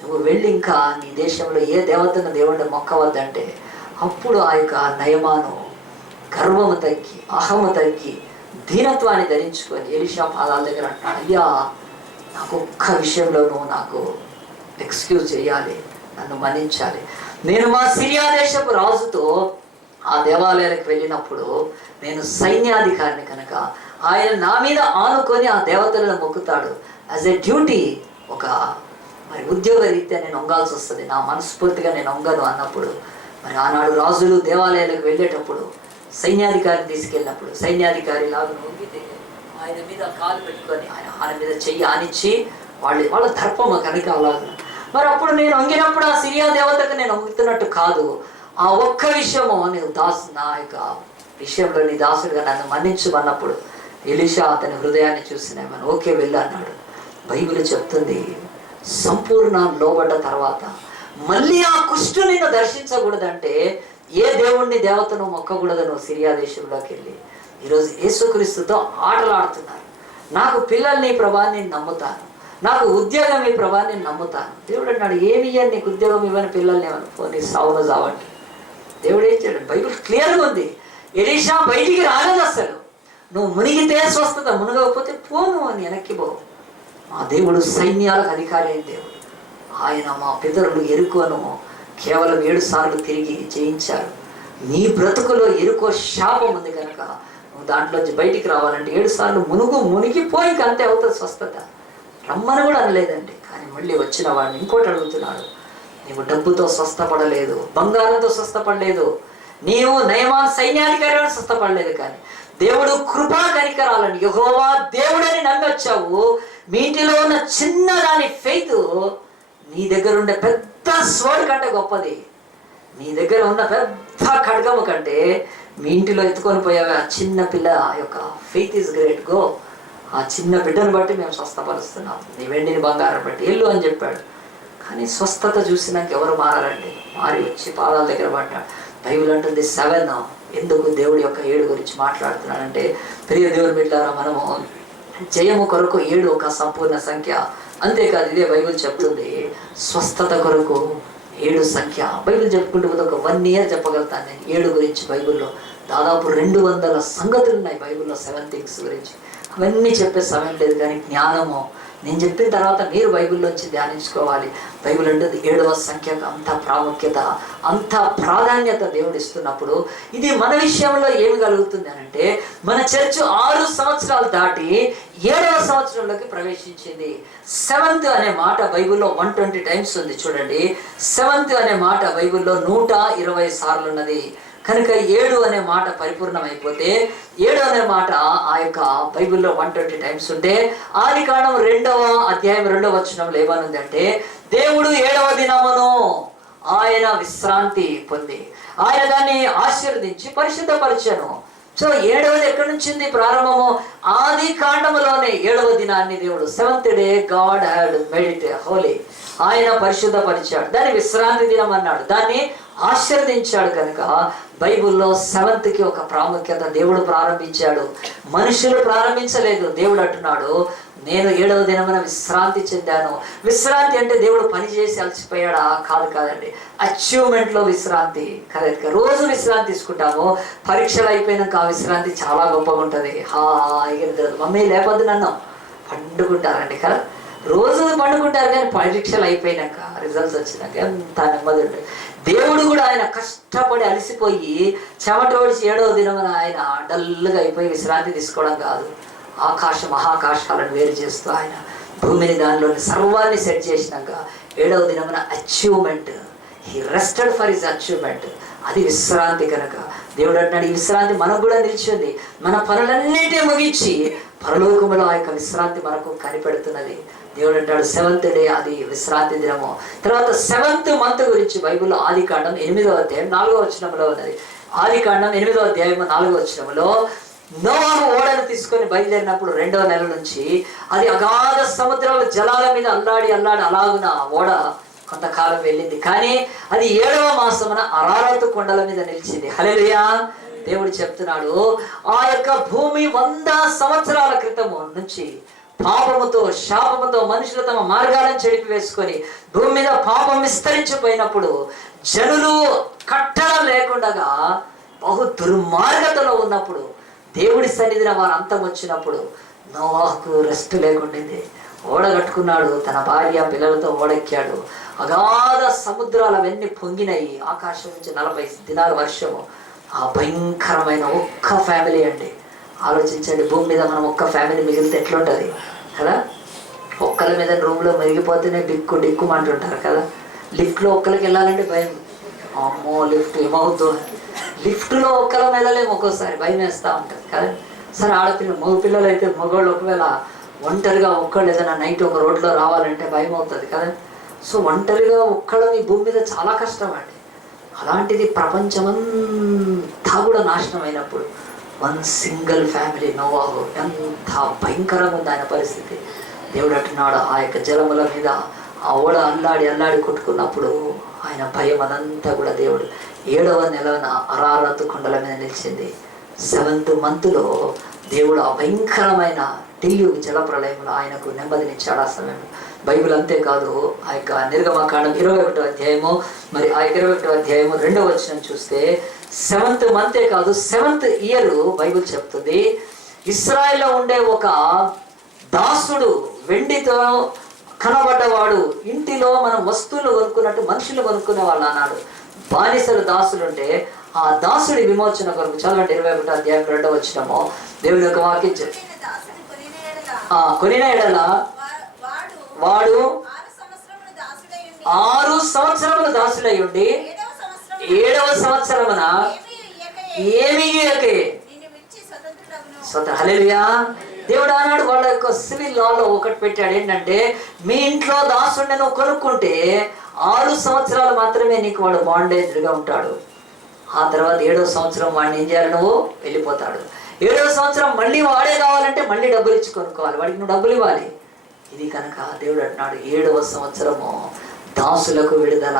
నువ్వు వెళ్ళి ఇంకా నీ దేశంలో ఏ దేవతను దేవుడిని మొక్కవద్దంటే, అప్పుడు ఆ యొక్క నయమాను గర్వము తగ్గి, అహము తగ్గి, దీనత్వాన్ని ధరించుకొని ఎలీషా పాదాల దగ్గర అంటున్నాడు, అయ్యా నాకు ఒక్క విషయంలో నువ్వు నాకు ఎక్స్క్యూజ్ చేయాలి, నన్ను మన్నించాలి. నేను మా సిరియా దేశపు రాజుతో ఆ దేవాలయాలకు వెళ్ళినప్పుడు నేను సైన్యాధికారిని కనుక ఆయన నా మీద ఆనుకొని ఆ దేవతలను మొక్కుతాడు. యాజ్ ఎ డ్యూటీ, ఒక మరి ఉద్యోగ రీత్యా నేను వంగాల్సి వస్తుంది, నా మనస్ఫూర్తిగా నేను వంగను అన్నప్పుడు, మరి ఆనాడు రాజులు దేవాలయాలకు వెళ్ళేటప్పుడు సైన్యాధికారిని తీసుకెళ్ళినప్పుడు సైన్యాధికారి లాగా వంగితే ఆయన మీద కాలు పెట్టుకొని ఆయన మీద చెయ్యి ఆనిచ్చి వాళ్ళ దర్పము కనుక అలాగా. మరి అప్పుడు నేను వంగినప్పుడు ఆ సిరియా దేవతకు నేను వంగుతున్నట్టు కాదు. ఆ ఒక్క విషయము నేను నా యొక్క విషయంలో నీ దాసుడుగా నన్ను మన్నించమన్నప్పుడు ఎలీషా అతని హృదయాన్ని చూసినామని ఓకే వెళ్ళు అన్నాడు. బైబిల్ చెప్తుంది సంపూర్ణ లోబడ్డ తర్వాత మళ్ళీ ఆ కుష్టు నిన్ను దర్శించకూడదంటే ఏ దేవుణ్ణి దేవతను మొక్కకూడదను సిరియా దేశంలోకి వెళ్ళి ఈరోజు యేసుక్రీస్తుతో ఆటలాడుతున్నారు. నాకు పిల్లల్ని ప్రభాన్ని నమ్ముతాను, నాకు ఉద్యోగం ఈ ప్రభాన్ని నమ్ముతాను. దేవుడు అన్నాడు ఏమి ఇయ్యని నీకు ఉద్యోగం ఇవ్వని పిల్లల్ని ఏమని పోనీ సావును చావండి. దేవుడు ఏం చేయడు? బైబిల్ క్లియర్గా ఉంది. ఎలీషా బయటికి రాలేదు అసలు. నువ్వు మునిగితే స్వస్థత, మునగకపోతే పోను అని వెనక్కి పోవు. మా దేవుడు సైన్యాలకు అధికారి అయిన దేవుడు. ఆయన మా పితరులు ఎరుకోను కేవలం 7 సార్లు తిరిగి జయించారు. నీ బ్రతుకులో ఎరుకో శాపం ఉంది కనుక నువ్వు దాంట్లోంచి బయటికి రావాలంటే 7 సార్లు మునిగిపోయి ఇంక అంతే అవుతుంది స్వస్థత. రమ్మని కూడా అనలేదండి. కానీ మళ్ళీ వచ్చిన వాడిని ఇంకోటి అడుగుతున్నాడు, నీవు డబ్బుతో స్వస్థపడలేదు, బంగారంతో స్వస్థపడలేదు, నీవు నయమాన్ సైన్యాధికారి స్వస్థపడలేదు, కానీ దేవుడు కృపా కనికరాలని యెహోవా దేవుడని నమ్మి వచ్చావు. మీ ఇంటిలో ఉన్న చిన్నదాని ఫెయిత్ నీ దగ్గర ఉండే పెద్ద స్వర్డ్ కంటే గొప్పది. మీ దగ్గర ఉన్న పెద్ద ఖడ్గము కంటే మీ ఇంటిలో ఎత్తుకొని పోయావే ఆ చిన్న పిల్ల యొక్క ఫెయిత్ ఈజ్ గ్రేట్. గో, ఆ చిన్న బిడ్డను బట్టి మేము స్వస్థపరుస్తున్నాం, నీ వెండిని బంగారం బట్టి వెళ్ళు అని చెప్పాడు. కానీ స్వస్థత చూసినాక ఎవరు మారారండి? మారి వచ్చి పాదాల దగ్గర పడ్డాడు. బైబిల్ అంటుంది 7. ఎందుకు దేవుడి యొక్క 7 గురించి మాట్లాడుతున్నాడంటే, ప్రియ దేవుని బిడ్డలారా, మనము జయము కొరకు 7 ఒక సంపూర్ణ సంఖ్య. అంతేకాదు ఇదే బైబిల్ చెప్తుంది స్వస్థత కొరకు 7 సంఖ్య. బైబిల్ చెప్పుకుంటూ ఒక 1 year చెప్పగలుగుతాను నేను 7 గురించి. బైబిల్లో దాదాపు 200 సంగతులు ఉన్నాయి బైబిల్లో 7 things గురించి. అవన్నీ చెప్పే సమయం లేదు. కానీ జ్ఞానము నేను చెప్పిన తర్వాత మీరు బైబిల్లోంచి ధ్యానించుకోవాలి. బైబిల్ అంటే 7వ సంఖ్యకు అంత ప్రాముఖ్యత, అంత ప్రాధాన్యత దేవుడు ఇస్తున్నప్పుడు ఇది మన విషయంలో ఏమి కలుగుతుంది అని అంటే, మన చర్చ్ 6 సంవత్సరాలు దాటి 7వ సంవత్సరంలోకి ప్రవేశించింది. 7th అనే మాట బైబిల్లో 120 టైమ్స్ ఉంది. చూడండి, 7th అనే మాట బైబిల్లో 120 సార్లు ఉన్నది. కనుక 7 అనే మాట పరిపూర్ణమైపోతే 7 అనే మాట ఆ యొక్క బైబిల్లో 120 టైమ్స్ ఉంటే, ఆదికాండం 2వ అధ్యాయం 2వ వచనంలో ఏమనుంది అంటే, దేవుడు 7వ దినమును ఆయన విశ్రాంతి పొంది ఆయన దాన్ని ఆశీర్వదించి పరిశుద్ధపరిచాను. సో 7వది ఎక్కడి నుంచి ఉంది ప్రారంభము? ఆది కాండములోనే 7వ దినాన్ని దేవుడు 7th day God had made it Holi, ఆయన పరిశుద్ధపరిచాడు, దాన్ని విశ్రాంతి దినం అన్నాడు, దాన్ని ఆశీర్వదించాడు. కనుక బైబిల్లో 7th ఒక ప్రాముఖ్యత దేవుడు ప్రారంభించాడు, మనుషులు ప్రారంభించలేదు. దేవుడు అంటున్నాడు, నేను 7వ దినమున విశ్రాంతి చెందాను. విశ్రాంతి అంటే దేవుడు పని చేసి అలసిపోయాడా? కాదండి, అచీవ్మెంట్లో విశ్రాంతి. కరెక్ట్గా రోజు విశ్రాంతి తీసుకుంటాము, పరీక్షలు అయిపోయినాక ఆ విశ్రాంతి చాలా గొప్పగా ఉంటుంది. హాయిగా మమ్మీ లేకపోతే నన్ను పండుకుంటారండి కదా, రోజు పండుకుంటారు, కానీ పరీక్షలు అయిపోయినాక రిజల్ట్స్ వచ్చినాక ఎంత నెమ్మది ఉంటుంది. దేవుడు కూడా ఆయన కష్టపడి అలసిపోయి చెమట ఓడిచి 7వ దినమున ఆయన డల్గా అయిపోయి విశ్రాంతి తీసుకోవడం కాదు. మహాకాశాలను వేరు చేస్తూ ఆయన భూమిని దానిలోని సర్వాన్ని సెట్ చేసినాక 7వ దినమున achievement, he rested for his achievement, అది విశ్రాంతి. కనుక దేవుడు అంటున్నాడు, ఈ విశ్రాంతి మనకు కూడా నిలిచింది. మన పనులన్నిటినీ ముగించి పరలోకములో ఆ యొక్క విశ్రాంతి మనకు కనిపెడుతున్నది. దేవుడు అంటాడు 7th డే అది విశ్రాంతి దినము. తర్వాత 7th మంత్ గురించి బైబిల్లో ఆదికాండం 8వ అధ్యాయం 4వ వచనంలో ఉన్నది. ఆదికాండం 8వ అధ్యాయం 4వ వచనంలో నోవాహు ఓడను తీసుకొని బయలుదేరినప్పుడు 2వ నెల నుంచి అది అగాధ సముద్రాల జలాల మీద అల్లాడి అలాగున ఓడ కొంతకాలం వెళ్ళింది. కానీ అది 7వ మాసమున అరారతు కొండల మీద నిలిచింది. హల్లెలూయా. దేవుడు చెప్తున్నాడు, ఆ యొక్క భూమి 100 సంవత్సరాల క్రితము నుంచి పాపముతో శాపముతో మనుషులు తమ మార్గాలను చెడిపి వేసుకొని భూమి మీద పాపం విస్తరించిపోయినప్పుడు, జనులు కట్టడం లేకుండా బహు దుర్మార్గతలో ఉన్నప్పుడు, దేవుడి సన్నిధిన వారు అంతం వచ్చినప్పుడు నోవాహుకు రెస్ట్ లేకుండింది. ఓడ కట్టుకున్నాడు, తన భార్య పిల్లలతో ఓడెక్కాడు. అగాధ సముద్రాలు అవన్నీ పొంగినాయి. ఆకాశం నుంచి 40 దినాల వర్షము. ఆ భయంకరమైన ఒక్క ఫ్యామిలీ అండి. ఆలోచించండి, భూమి మీద మనం ఒక్క ఫ్యామిలీ మిగిలితే ఎట్లుంటుంది కదా. ఒక్కల మీద రూమ్లో మెరిగిపోతేనే డిక్కు అంటుంటారు కదా. లిఫ్ట్లో ఒక్కరికి వెళ్ళాలంటే భయం, అమ్మో లిఫ్ట్ ఏమవుతుంది, లిఫ్ట్లో ఒక్కల వెళ్ళలేము, ఒక్కోసారి భయం వేస్తూ ఉంటుంది కదా. సరే మగ పిల్లలు అయితే మగవాళ్ళు ఒకవేళ ఒంటరిగా ఒక్కళ్ళు ఏదైనా నైట్ ఒక రోడ్లో రావాలంటే భయం అవుతుంది కదా. సో ఒంటరిగా ఒక్కళ్ళం ఈ భూమి మీద చాలా కష్టం అండి. అలాంటిది ప్రపంచమంతా కూడా నాశనం అయినప్పుడు 1 సింగిల్ ఫ్యామిలీ నోవాహు, ఎంత భయంకరంగా ఉంది ఆయన పరిస్థితి. దేవుడు అంటున్నాడు, ఆ యొక్క జలముల మీద ఆ ఓడ అల్లాడి కొట్టుకున్నప్పుడు ఆయన భయం అదంతా కూడా దేవుడు 7వ నెలన అరారతు కొండల మీద నిలిచింది. 7th మంత్లో దేవుడు ఆ భయంకరమైన టిల్లు జల ప్రళయంలో ఆయనకు నెమ్మదినిచ్చాడు ఆ సమయంలో. బైబిల్ అంతేకాదు, ఆ యొక్క నిర్గమకాండం 21వ అధ్యాయము, మరి ఆ 21వ అధ్యాయము 2వ వచనం చూస్తే 7th మంతే కాదు 7th ఇయర్ బైబిల్ చెప్తుంది, ఇశ్రాయేల్లో ఉండే ఒక దాసుడు వెండితో కనబడ్డవాడు, ఇంటిలో మనం వస్తువులు కొనుక్కున్నట్టు మనుషులు కొనుక్కునే వాళ్ళు అన్నాడు. బానిసలు దాసులుంటే ఆ దాసుడి విమోచన కొరకు చదవండి 21వ అధ్యాయం 2వ వచనము. దేవుని యొక్క వాక్యం కొనిన ఎడల వాడు 6 సంవత్సరములు దాసుడై ఉండి 7వ సంవత్సరమున ఏమీ హల్లెలూయా. దేవుడు అన్నాడు, వాళ్ళ యొక్క సివిల్ లాలో ఒకటి పెట్టాడు, ఏంటంటే మీ ఇంట్లో దాసుడిని నువ్వు కొనుక్కుంటే 6 సంవత్సరాలు మాత్రమే నీకు వాడు బాండేజ్గా ఉంటాడు. ఆ తర్వాత 7వ సంవత్సరం వాడిని ఏం చేయాలి, నువ్వు వెళ్ళిపోతాడు. 7వ సంవత్సరం మళ్ళీ వాడే కావాలంటే మళ్ళీ డబ్బులు ఇచ్చి కొనుక్కోవాలి, వాడికి నువ్వు డబ్బులు ఇవ్వాలి. ఇది కనుక దేవుడు అంటున్నాడు 7వ సంవత్సరము దాసులకు విడుదల.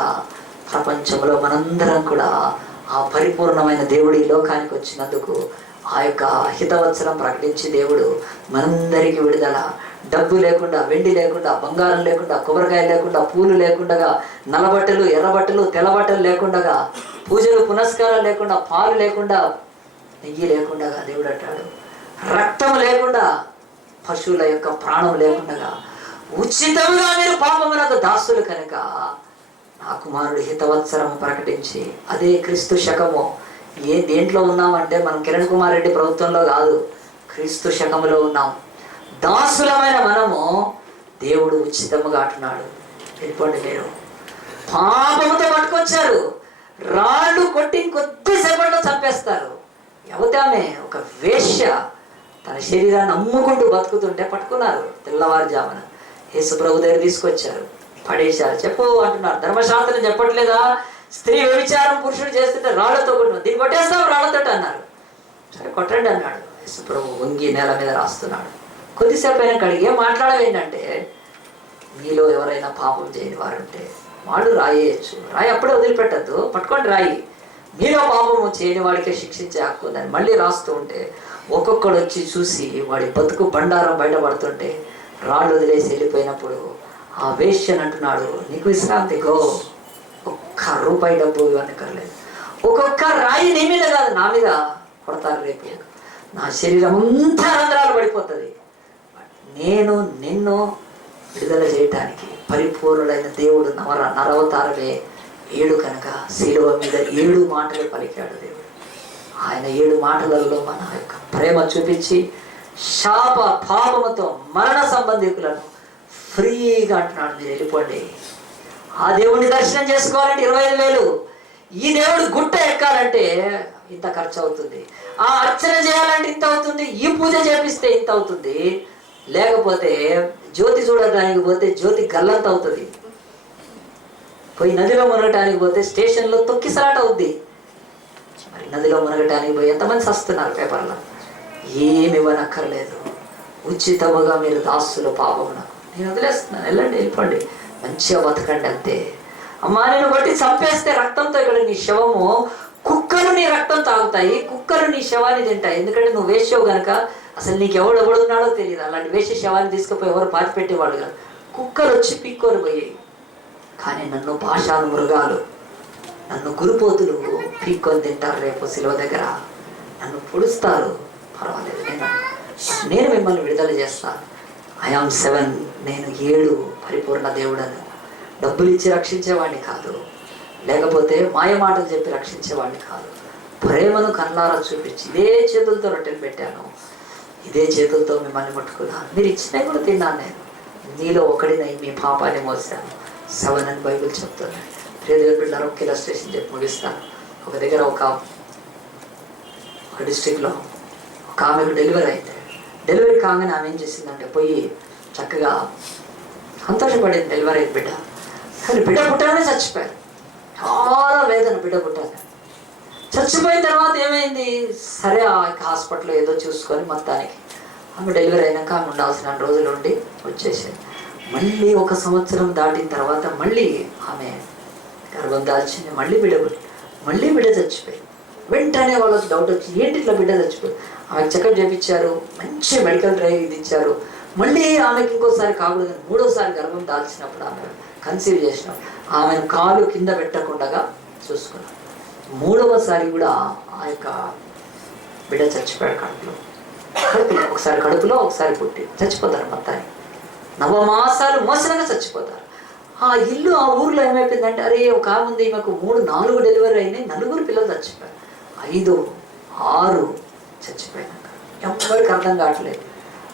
ప్రపంచంలో మనందరం కూడా ఆ పరిపూర్ణమైన దేవుడి లోకానికి వచ్చినందుకు ఆ యొక్క హితవత్సరం ప్రకటించి దేవుడు మనందరికీ విడుదల. డబ్బు లేకుండా, వెండి లేకుండా, బంగారం లేకుండా, కొబ్బరికాయ లేకుండా, పూలు లేకుండా, నల్లబట్టలు ఎర్రబట్టలు తెల్లబట్టలు లేకుండా, పూజలు పునస్కారాలు లేకుండా, పాలు లేకుండా, నెయ్యి లేకుండా, దేవుడు అంటాడు రక్తం లేకుండా, పశువుల యొక్క ప్రాణం లేకుండా, ఉచితముగా మీరు పాపమునకు దాసులు కనుక నా కుమారుడు హితవత్సరము ప్రకటించి, అదే క్రీస్తు శకము. దేంట్లో ఉన్నామంటే మనం కిరణ్ కుమార్ రెడ్డి ప్రభుత్వంలో కాదు, క్రీస్తు శకములో ఉన్నాం. దాసులమైన మనము దేవుడు ఉచితముగా అంటున్నాడు, వెళ్ళిపోండి మీరు. పాపముతో పట్టుకొచ్చారు, రాళ్ళు కొట్టి కొద్దిసేపట్లో చంపేస్తారు. ఎవతామే ఒక వేశ్య తన శరీరాన్ని అమ్ముకుంటూ బతుకుతుంటే పట్టుకున్నారు. తెల్లవారుజామున యేసు ప్రభు దగ్గర తీసుకొచ్చారు, పడేశారు. చెప్పు అంటున్నారు. ధర్మశాస్త్రం చెప్పట్లేదా స్త్రీ వ్యభిచారం పురుషుడు చేస్తుంటే రాళ్లతో కొట్టు, దీన్ని కొట్టేస్తాం రాళ్లతో అన్నారు. సరే కొట్టండి అన్నాడు. యేసు ప్రభు వంగి నేల మీద రాస్తున్నాడు. కొద్దిసేపు అయినా కడిగి మాట్లాడవేంటంటే, మీలో ఎవరైనా పాపం చేయని వారు ఉంటే వాడు రాయేయచ్చు, రాయి అప్పుడే వదిలిపెట్టద్దు, పట్టుకోండి రాయి. మీలో పాపము చేయని వాడికే శిక్షించే హక్కు ఉందని మళ్ళీ రాస్తూ ఉంటే ఒక్కొక్కడు వచ్చి చూసి వాడి బతుకు బండారం బయటపడుతుంటే రాళ్ళు వదిలేసి వెళ్ళిపోయినప్పుడు ఆ వేశ్యని అంటున్నాడు, నీకు విశ్రాంతి గో, ఒక్క రూపాయి డబ్బు ఇవన్నీ కర్లేదు, ఒక్కొక్క రాయి నీ మీద కాదు నా మీద కొడతారు రేపు, నా శరీరం అంతా రంధ్రాలు పడిపోతుంది. నేను నిన్ను విడుదల చేయటానికి పరిపూర్ణుడైన దేవుడు నరవతారమే 7 కనుక శిలువ మీద 7 మాటలు పలికాడు దేవుడు. ఆయన 7 మాటలలో మన యొక్క ప్రేమ చూపించి శాప పాపముతో మరణ సంబంధికులను ఫ్రీగా అంటున్నాడు, మీరు వెళ్ళిపోండి. ఆ దేవుడిని దర్శనం చేసుకోవాలంటే 25,000, ఈ దేవుడు గుట్ట ఎక్కాలంటే ఇంత ఖర్చు అవుతుంది, ఆ అర్చన చేయాలంటే ఇంత అవుతుంది, ఈ పూజ చేపిస్తే ఇంత అవుతుంది, లేకపోతే జ్యోతి చూడటానికి పోతే జ్యోతి గల్లంత అవుతుంది, పోయి నదిలో మునగటానికి పోతే స్టేషన్లో తొక్కిసలాట అవుద్ది. మరి నదిలో మునగటానికి పోయి ఎంతమంది వస్తున్నారు పేపర్లో. ఏమి ఇవ్వనక్కర్లేదు, ఉచితముగా మీరు దాసులు పాపమున, నేను వదిలేస్తున్నాను, వెళ్ళండి వెళ్ళిపోండి, మంచిగా బతకండి అంతే. అమ్మా నేను కొట్టి చంపేస్తే రక్తంతో ఇక్కడ నీ శవము, కుక్కలు నీ రక్తం తాగుతాయి, కుక్కలు నీ శవాన్ని తింటాయి. ఎందుకంటే నువ్వు వేసావు కనుక అసలు నీకు ఎవడున్నాడో తెలియదు. అలాంటి వేసే శవాన్ని తీసుకుపోయి ఎవరు పాతి పెట్టేవాళ్ళు కాదు, కుక్కలు వచ్చి పీక్కొని పోయాయి. కానీ నన్ను పాషాను మృగాలు, నన్ను గురుపోతులు పీక్కొని తింటారు. రేపు శిలువ దగ్గర నన్ను పొడుస్తారు, పర్వాలేదు, నేను మిమ్మల్ని విడుదల చేస్తాను. ఐఆమ్ 7, నేను 7 పరిపూర్ణ దేవుడను. డబ్బులు ఇచ్చి రక్షించేవాడిని కాదు, లేకపోతే మాయ మాటలు చెప్పి రక్షించేవాడిని కాదు. ప్రేమను కళ్ళారా చూపించి ఇదే చేతులతో రొట్టెలు పెట్టాను, ఇదే చేతులతో మిమ్మల్ని ముట్టుకున్నాను, మీరు ఇచ్చినవి కూడా తిన్నాను. నేను నీలో ఒకడినై మీ పాపాన్ని మోసాను. 7 అని బైబిల్ చెప్తున్నాను. ప్రియదేవులారా, ఒక ఇలస్ట్రేషన్ చెప్పి ముగిస్తాను. ఒక దగ్గర ఒక డిస్ట్రిక్ట్లో ఒక ఆమెకు డెలివరీ అయితే, డెలివరీ కాగానే ఆమె ఏం చేసిందంటే పోయి చక్కగా సంతోషపడింది. డెలివరీ అయింది బిడ్డ, కానీ బిడ్డ పుట్టగానే చచ్చిపోయారు. చాలా వేదన, బిడ్డ పుట్టాలి. చచ్చిపోయిన తర్వాత ఏమైంది, సరే ఆ హాస్పిటల్లో ఏదో చూసుకొని మొత్తానికి ఆమె డెలివరీ అయినాక ఆమె ఉండాల్సిన రోజులు ఉండి వచ్చేసింది. మళ్ళీ 1 సంవత్సరం దాటిన తర్వాత మళ్ళీ ఆమె గర్భం దాల్చింది, మళ్ళీ బిడ్డ చచ్చిపోయింది. వెంటనే వాళ్ళకి డౌట్ వచ్చి, ఏంటి ఇట్లా బిడ్డ చచ్చిపోయింది. ఆమెకు చెకప్ చేయించారు, మంచి మెడికల్ డ్రైవ్ ఇది ఇచ్చారు. మళ్ళీ ఆమెకి ఇంకోసారి కాకూడదని 3వసారి గర్భం దాల్చినప్పుడు ఆమె కన్సీవ్ చేసినప్పుడు ఆమెను కాలు కింద పెట్టకుండా చూసుకున్నారు. 3వసారి కూడా ఆ యొక్క బిడ్డ చచ్చిపోయాడు కడుపులో. ఒకసారి కడుపులో ఒకసారి పుట్టి చచ్చిపోతారు. మొత్తానికి 9 మాసాలు మోసంగా చచ్చిపోతారు. ఆ ఇల్లు ఆ ఊర్లో ఏమైపోయిందంటే, అరే ఒక ఆమె ఉంది, ఈమెకు 3-4 డెలివరీ అయినాయి, 4 పిల్లలు చచ్చిపోయారు, 5-6 చచ్చిపోయినాక ఎవరికి అర్థం కావట్లేదు.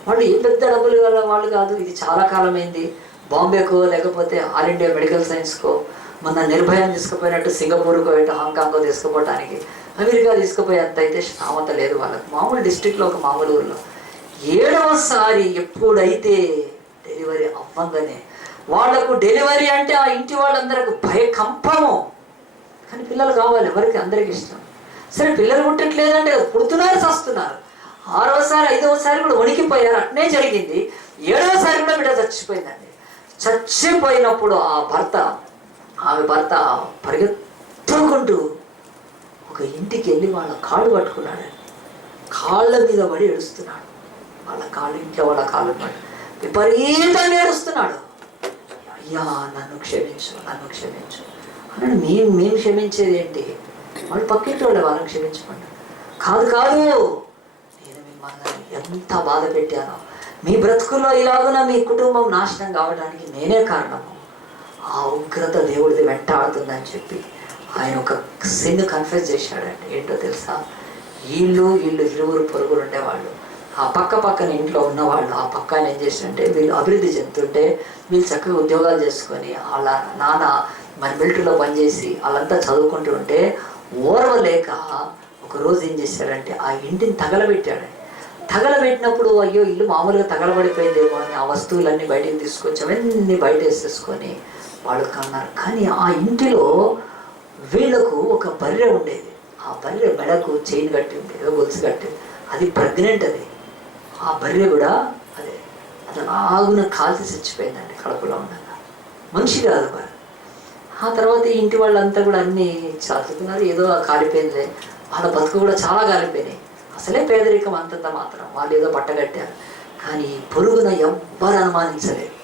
వాళ్ళు ఏం పెద్ద డబ్బులు వాళ్ళు కాదు, ఇది చాలా కాలమైంది. బాంబేకో లేకపోతే ఆల్ ఇండియా మెడికల్ సైన్స్కో, మొన్న నిర్భయం తీసుకుపోయినట్టు సింగపూర్కో ఇటు హాంకాంగ్కో తీసుకుపోవడానికి, అమెరికా తీసుకుపోయేంత అయితే స్థామత లేదు వాళ్ళకి. మామూలు డిస్ట్రిక్ట్లో ఒక మామూలు ఊళ్ళో 7వసారి ఎప్పుడైతే డెలివరీ అవ్వంగానే వాళ్లకు డెలివరీ అంటే ఆ ఇంటి వాళ్ళందరికి భయకంపము. కానీ పిల్లలు కావాలి ఎవరికి, అందరికి ఇష్టం. సరే పిల్లలు పుట్టట్లేదంటే పుడుతున్నారు, చస్తున్నారు. 6వసారి 5వసారి కూడా వణికిపోయారు, అట్నే జరిగింది. 7వసారి కూడా బిడ్డ చచ్చిపోయిందండి. చచ్చిపోయినప్పుడు ఆమె భర్త పరిగెత్తుకుంటూ ఒక ఇంటికి వెళ్ళి వాళ్ళ కాళ్ళు పట్టుకున్నాడు, కాళ్ళ మీద పడి ఏడుస్తున్నాడు. వాళ్ళ కాళ్ళు, ఇంట్లో వాళ్ళ కాళ్ళు పడి విపరీతంగా ఏడుస్తున్నాడు. అయ్యా నన్ను క్షమించు అన్నాడు. మేము క్షమించేది ఏంటి, వాళ్ళు పక్కింటి వాళ్ళు వాళ్ళని క్షమించమన్నాడు. కాదు నేను మిమ్మల్ని ఎంత బాధ పెట్టానో, మీ బ్రతుకుల్లో ఇలాగున మీ కుటుంబం నాశనం కావడానికి నేనే కారణము. ఆ ఉగ్రత దేవుడిది వెంటాడుతుందని చెప్పి ఆయన ఒక సిన్ కన్ఫెస్ చేశాడండి. ఏంటో తెలుసా? వీళ్ళు ఇరువురు పొరుగులు ఉండేవాళ్ళు. ఆ పక్కన ఇంట్లో ఉన్నవాళ్ళు ఆ పక్కన ఏం చేసినంటే, వీళ్ళు అభివృద్ధి చెందుతుంటే వీళ్ళు చక్కగా ఉద్యోగాలు చేసుకొని వాళ్ళ నాన్న మన మిలిటరీలో పనిచేసి వాళ్ళంతా చదువుకుంటూ ఉంటే ఓర్వలేక ఒకరోజు ఏం చేశాడంటే ఆ ఇంటిని తగలబెట్టాడండి. తగలబెట్టినప్పుడు అయ్యో ఇల్లు మామూలుగా తగలబడిపోయిందేమో అని ఆ వస్తువులన్నీ బయటకు తీసుకొచ్చి అవన్నీ బయట వేసేసుకొని వాళ్ళు కన్నారు. కానీ ఆ ఇంటిలో వీళ్ళకు ఒక బర్రె ఉండేది. ఆ బర్రె మెడకు చైన్ కట్టి ఉంది, ఏదో గొలుసు కట్టి, అది ప్రెగ్నెంట్. అది ఆ బర్రె కూడా అదే అది ఆగున కాల్చి చచ్చిపోయిందండి కడుపులో ఉండగా. మనిషి కాదు బర్రె. ఆ తర్వాత ఈ ఇంటి వాళ్ళంతా కూడా అన్నీ చదువుతున్నారు, ఏదో కాలిపోయింది. వాళ్ళ బతుకు కూడా చాలా కాలిపోయినాయి. అసలే పేదరికం అంతంత మాత్రం, వాళ్ళు ఏదో పట్టగట్టారు. కానీ పొరుగున ఎవ్వరు అనుమానించలేదు,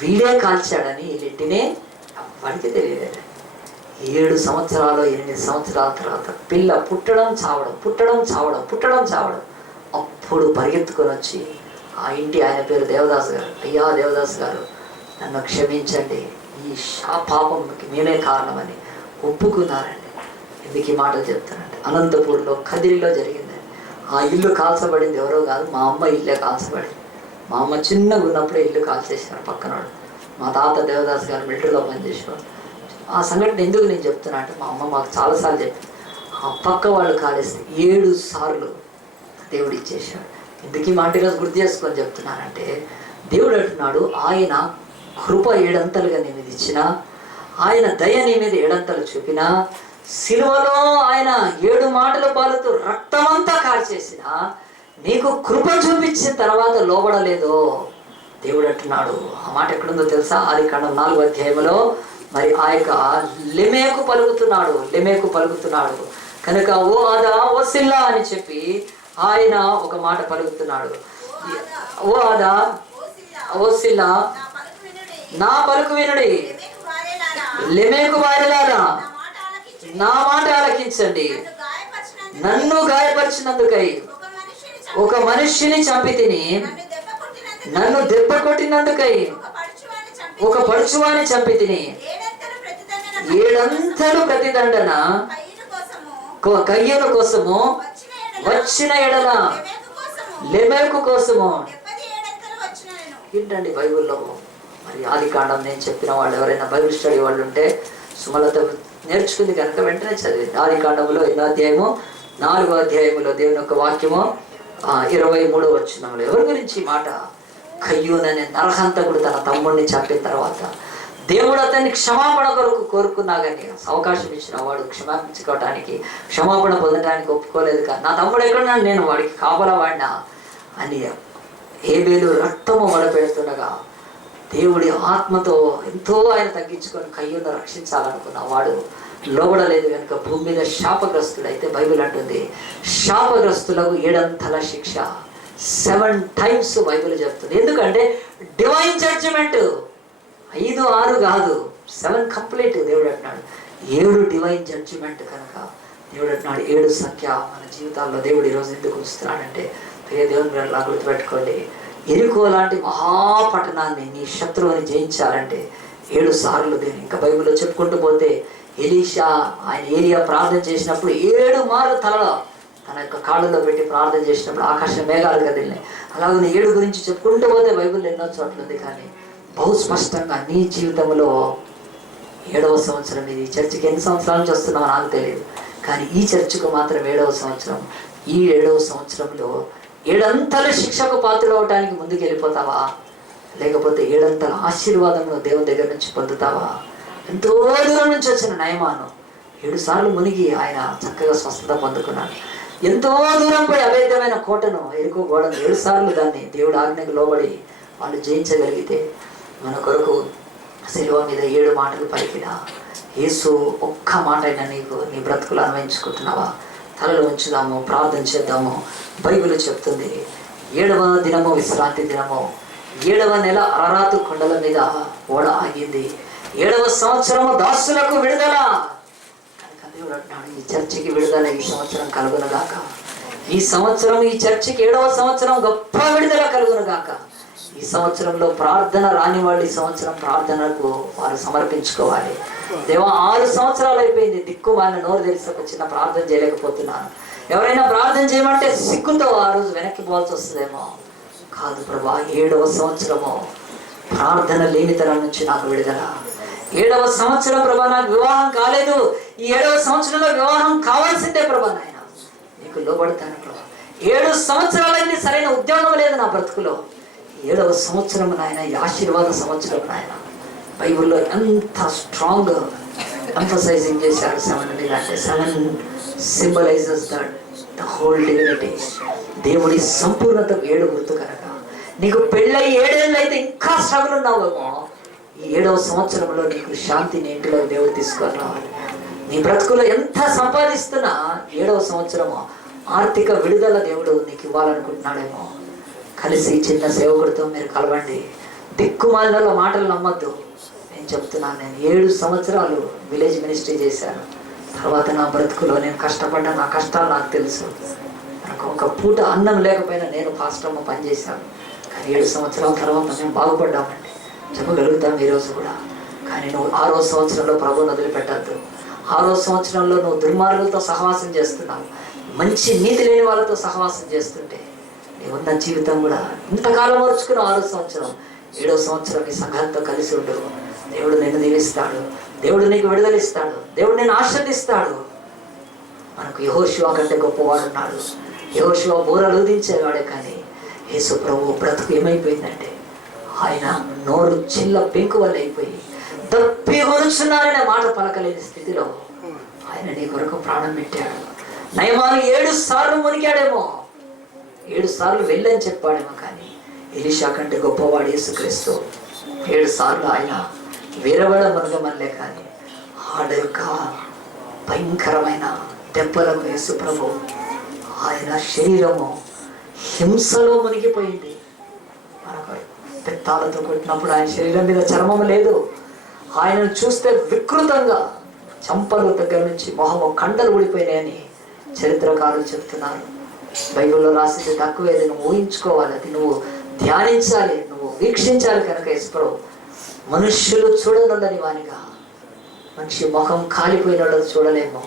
వీడే కాల్చాడని. వీళ్ళింటినే ఎవ్వరికి తెలియలేదు. 7 సంవత్సరాలు 8 సంవత్సరాల తర్వాత పిల్ల పుట్టడం చావడం. అప్పుడు పరిగెత్తుకొని వచ్చి ఆ ఇంటి ఆయన పేరు దేవదాస్ గారు, అయ్యా దేవదాస్ గారు నన్ను క్షమించండి, ఈ పాపంకి నేనే కారణమని ఒప్పుకున్నారండి. ఎందుకు ఈ మాటలు చెప్తానంటే, అనంతపూర్లో కదిరిలో జరిగిందండి. ఆ ఇల్లు కాల్చబడింది ఎవరో కాదు, మా అమ్మ ఇల్లే కాల్చబడింది. మా అమ్మ చిన్నగా ఉన్నప్పుడే ఇల్లు కాల్చేసారు పక్కనోడు. మా తాత దేవదాస్ గారు మిలిటరీలో పనిచేసేవాడు. ఆ సంఘటన ఎందుకు నేను చెప్తున్నా అంటే, మా అమ్మ మాకు చాలాసార్లు చెప్పింది. ఆ పక్క వాళ్ళు కాలేస్తే 7 సార్లు దేవుడు ఇచ్చేసాడు. ఎందుకు ఈ మాట ఈరోజు గుర్తు చేసుకొని చెప్తున్నానంటే, దేవుడు అంటున్నాడు, ఆయన కృప 7 అంతలుగా నీ మీద ఇచ్చినా, ఆయన దయ నీ మీద 7 అంతలు చూపినా, సిలువలో ఆయన 7 మాటల పాలుతూ రక్తమంతా కార్చేసిన నీకు కృప చూపించిన తర్వాత లోబడలేదో దేవుడు అంటున్నాడు. ఆ మాట ఎక్కడుందో తెలుసా? ఆదికాండం 4వ అధ్యాయంలో మరి ఆ యొక్క లెమేకు పలుకుతున్నాడు కనుక ఓ ఆదా ఓ సిల్లా అని చెప్పి ఆయన ఒక మాట పలుకుతున్నాడు. ఓ ఆదా ఓ సిల్లా నా పలుకు వినుడి, లెమేకు వారిలారా నా మాట ఆలకించండి. నన్ను గాయపరిచినందుకై ఒక మనిషిని చంపి తిని, నన్ను దెబ్బ కొట్టినందుకై ఒక పడుచువాని చంపి తిని, 7 అంతలు ప్రతిదండన కయ్యను కోసము వచ్చిన ఎడల లెమెకు కోసము. ఏంటండి బైబిల్లో మరి ఆదికాండం నేను చెప్పిన వాళ్ళు ఎవరైనా బైబిల్ స్టడీ వాళ్ళు ఉంటే సుమలత నేర్చుకుంది కనుక వెంటనే చదివింది. ఆదికాండంలో 8వ అధ్యాయము 4వ అధ్యాయములో దేవుని యొక్క వాక్యము 23వ వచనంలో ఎవరి గురించి మాట? కయ్యూననే నరహంతకుడు తన తమ్ముడిని చంపిన తర్వాత దేవుడు అతన్ని క్షమాపణ కొరకు కోరుకున్నా కానీ అవకాశం ఇచ్చిన వాడు క్షమాపించుకోవడానికి, క్షమాపణ పొందడానికి ఒప్పుకోలేదు. కానీ నా తమ్ముడు ఎక్కడున్నాడు, నేను వాడికి కాపలా వాడినా అని హేబేలు రక్తము వడపెడుతుండగా దేవుడి ఆత్మతో ఎంతో ఆయన తగ్గించుకొని కయ్యూను రక్షించాలనుకున్న వాడు లోబడలేదు కనుక భూమి మీద శాపగ్రస్తుడు. అయితే బైబిల్ అంటుంది శాపగ్రస్తులకు 7 అంతల శిక్ష. 7 టైమ్స్ బైబిల్ చెప్తుంది. ఎందుకంటే డివైన్ జడ్జిమెంట్ 5, 6 కాదు, 7 కంప్లీట్. దేవుడు అంటున్నాడు 7 డివైన్ జడ్జిమెంట్. కనుక దేవుడు అంటున్నాడు 7 సంఖ్య మన జీవితాల్లో దేవుడు ఈరోజు ఎందుకు ఉంచుతున్నాడంటే, ప్రియ దేవుని గారు గుర్తుపెట్టుకోండి, ఎరికో లాంటి మహాపట్టణాన్ని నీ శత్రువుని జయించాలంటే 7 సార్లు. దీన్ని ఇంకా బైబిల్లో చెప్పుకుంటూ పోతే ఎలీషా ఆయన ఏలియా ప్రార్థన చేసినప్పుడు 7 మార్లు తలలో తన యొక్క కాళ్ళలో పెట్టి ప్రార్థన చేసినప్పుడు ఆకాశ మేఘాలు కదిలినాయి. అలాగే 7 గురించి చెప్పుకుంటూ పోతే బైబిల్లో ఎన్నో చోట్ల ఉంది. కానీ బహు స్పష్టంగా నీ జీవితంలో 7వ సంవత్సరం ఇది. చర్చికి ఎన్ని సంవత్సరాల నుంచి వస్తున్నామో నాకు తెలియదు, కానీ ఈ చర్చికి మాత్రం 7వ సంవత్సరం. ఈ 7వ సంవత్సరంలో 7 అంతల శిక్షకు పాత్రలు అవడానికి ముందుకు వెళ్ళిపోతావా, లేకపోతే 7 అంతల ఆశీర్వాదంలో దేవుని దగ్గర నుంచి పొందుతావా? ఎంతో దూరం నుంచి వచ్చిన నయమాను 7 సార్లు మునిగి ఆయన చక్కగా స్వస్థత పొందుకున్నాడు. ఎంతో దూరం పోయి అభేద్యమైన కోటను ఎరుకో గోడను 7 సార్లు దాన్ని దేవుడు ఆజ్ఞకు లోబడి వాళ్ళు జయించగలిగితే, మన కొరకు శిలువ మీద 7 మాటలు పలికిన యేసు ఒక్క మాట అయినా నీకు నీ బ్రతుకులు అన్వయించుకుంటున్నావా? తలలో ఉంచుదాము, ప్రార్థన చేద్దాము. బైబిల్ చెప్తుంది 7వ దినము విశ్రాంతి దినము, 7వ నెల అరారాతు కొండల మీద ఓడ ఆగింది. 7వ సంవత్సరము దాసులకు విడుదల. కనుక దేవుడు అంటున్నాడు ఈ చర్చికి విడుదల ఈ సంవత్సరం కలుగునగాక. ఈ సంవత్సరం ఈ చర్చికి 7వ సంవత్సరం గొప్ప విడుదల కలుగునగాక. ఈ సంవత్సరంలో ప్రార్థన రాని వాళ్ళు ఈ సంవత్సరం ప్రార్థనకు వారు సమర్పించుకోవాలి. దేవా 6 సంవత్సరాలు అయిపోయింది, దిక్కుమాలిన నోరు తెలిసి ఒక చిన్న ప్రార్థన చేయలేకపోతున్నాను. ఎవరైనా ప్రార్థన చేయమంటే సిగ్గుతో ఆ రోజు వెనక్కి పోవాల్సి వస్తుందేమో. కాదు ప్రభా, 7వ సంవత్సరము ప్రార్థన లేనితనం నుంచి నాకు విడుదల. 7వ సంవత్సరం ప్రభా నాకు వివాహం కాలేదు, ఈ 7వ సంవత్సరంలో వివాహం కావాల్సిందే ప్రభా. నాయన నీకు లోబడతాను ప్రభా. 7 సంవత్సరాలైంది, సరైన ఉద్యోగం లేదు నా బ్రతుకులో. 7వ సంవత్సరం నాయన ఈ ఆశీర్వాద సంవత్సరం నాయన. బైబిల్లో ఎంత స్ట్రాంగ్ ఎంఫసైజింగ్ చేశారు 7 మీద అంటే 7 సింబలైజెస్ ద హోల్ డివినిటీ. దేవుడి సంపూర్ణత 7 గుర్తు కనుక నీకు పెళ్ళై 7 ఏళ్ళు అయితే ఇంకా స్ట్రగుల్ ఉన్నావేమో, ఈ 7వ సంవత్సరంలో నీకు శాంతిని ఇంటిలో దేవుడు తీసుకొని రావాలి. నీ బ్రతుకులో ఎంత సంపాదిస్తున్నా 7వ సంవత్సరము ఆర్థిక విడుదల దేవుడు నీకు ఇవ్వాలనుకుంటున్నాడేమో. కలిసి చిన్న సేవకుడితో మీరు కలవండి. దిక్కుమాలిన మాటలు నమ్మద్దు. నేను చెప్తున్నాను, నేను 7 సంవత్సరాలు విలేజ్ మినిస్ట్రీ చేశాను. తర్వాత నా బ్రతుకులో నేను కష్టపడ్డా, నా కష్టాలు నాకు తెలుసు. నాకు ఒక పూట అన్నం లేకపోయినా నేను పాస్టర్మ పనిచేశాను. కానీ 7 సంవత్సరాల తర్వాత మేము బాగుపడ్డామండి, చెప్పగలుగుతాం ఈరోజు కూడా. కానీ నువ్వు 6వ సంవత్సరంలో ప్రభువుని వదిలిపెట్టద్దు. 6వ సంవత్సరంలో నువ్వు దుర్మార్గులతో సహవాసం చేస్తున్నావు, మంచి నీతి లేని వాళ్ళతో సహవాసం చేస్తుంటే నీవున్న జీవితం కూడా ఇంతకాలం ఓర్చుకున్న 6వ సంవత్సరం 7వ సంవత్సరం ఈ సంఘంతో కలిసి ఉండు. దేవుడు నిన్ను దీవిస్తాడు, దేవుడు నీకు విడుదలిస్తాడు, దేవుడు నేను ఆశీర్వదిస్తాడు. మనకు యెహోషువ కంటే గొప్పవాడు ఉన్నాడు. యెహోషువ బూరలు ఊదించేవాడే, కానీ యేసు ప్రభు బ్రతుకు ఏమైపోయిందంటే ఆయన నోరు చిల్ల పెంకు వల్ల అయిపోయి దప్పి కొనుచున్నారనే మాట పలకలేని స్థితిలో ఆయన నీ కొరకు ప్రాణం పెట్టాడు. నయమాను 7 సార్లు మునిగాడేమో, 7 సార్లు వెళ్ళని చెప్పాడేమో, కానీ ఎలీషా కంటే గొప్పవాడు యేసుక్రీస్తు. 7 సార్లు ఆయన వీరవడ మునగమల్లే, కానీ ఆడ యొక్క భయంకరమైన దెబ్బలకు యేసు ప్రభు ఆయన శరీరము హింసలో మునిగిపోయింది. మనకు పెత్తాలతో కొట్టినప్పుడు ఆయన శరీరం మీద చర్మం లేదు. ఆయనను చూస్తే వికృతంగా చంపల దగ్గర నుంచి మొహము కండలు ఊడిపోయినాయని చరిత్రకారులు చెప్తున్నారు. బైబిల్లో రాసింది తక్కువే, అది నువ్వు ఊహించుకోవాలి, అది నువ్వు ధ్యానించాలి, నువ్వు వీక్షించాలి. కనుక యేసు మనుష్యులు చూడనుండని వానిగా, మనిషి ముఖం కాలిపోయినాడో చూడలేము,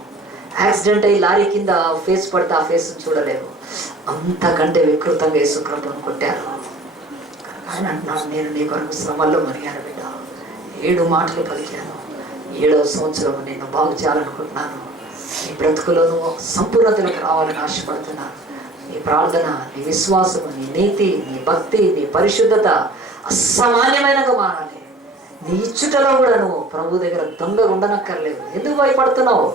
యాక్సిడెంట్ అయ్యి లారీ కింద ఫేస్ పడితే ఆ ఫేస్ చూడలేము, అంతకంటే వికృతంగా యేసు ప్రభువును కొట్టారు. ఆయన అంటున్నాడు, నేను నీ కొరకు శ్రమల్లో మునిగాను బిడ్డ, 7 మాటలు పలికాను. 7వ సంవత్సరం నేను బాగు చేయాలనుకుంటున్నాను. నీ బ్రతుకులో నువ్వు సంపూర్ణతలకు రావాలని ఆశపడుతున్నాను. నీ ప్రార్థన, నీ విశ్వాసము, నీ నీతి, నీ భక్తి, నీ పరిశుద్ధత అసామాన్యమైనగా మారాలి. నీ ఇచ్చుటలో కూడా నువ్వు ప్రభు దగ్గర దొంగ ఉండనక్కర్లేదు. ఎందుకు భయపడుతున్నావు?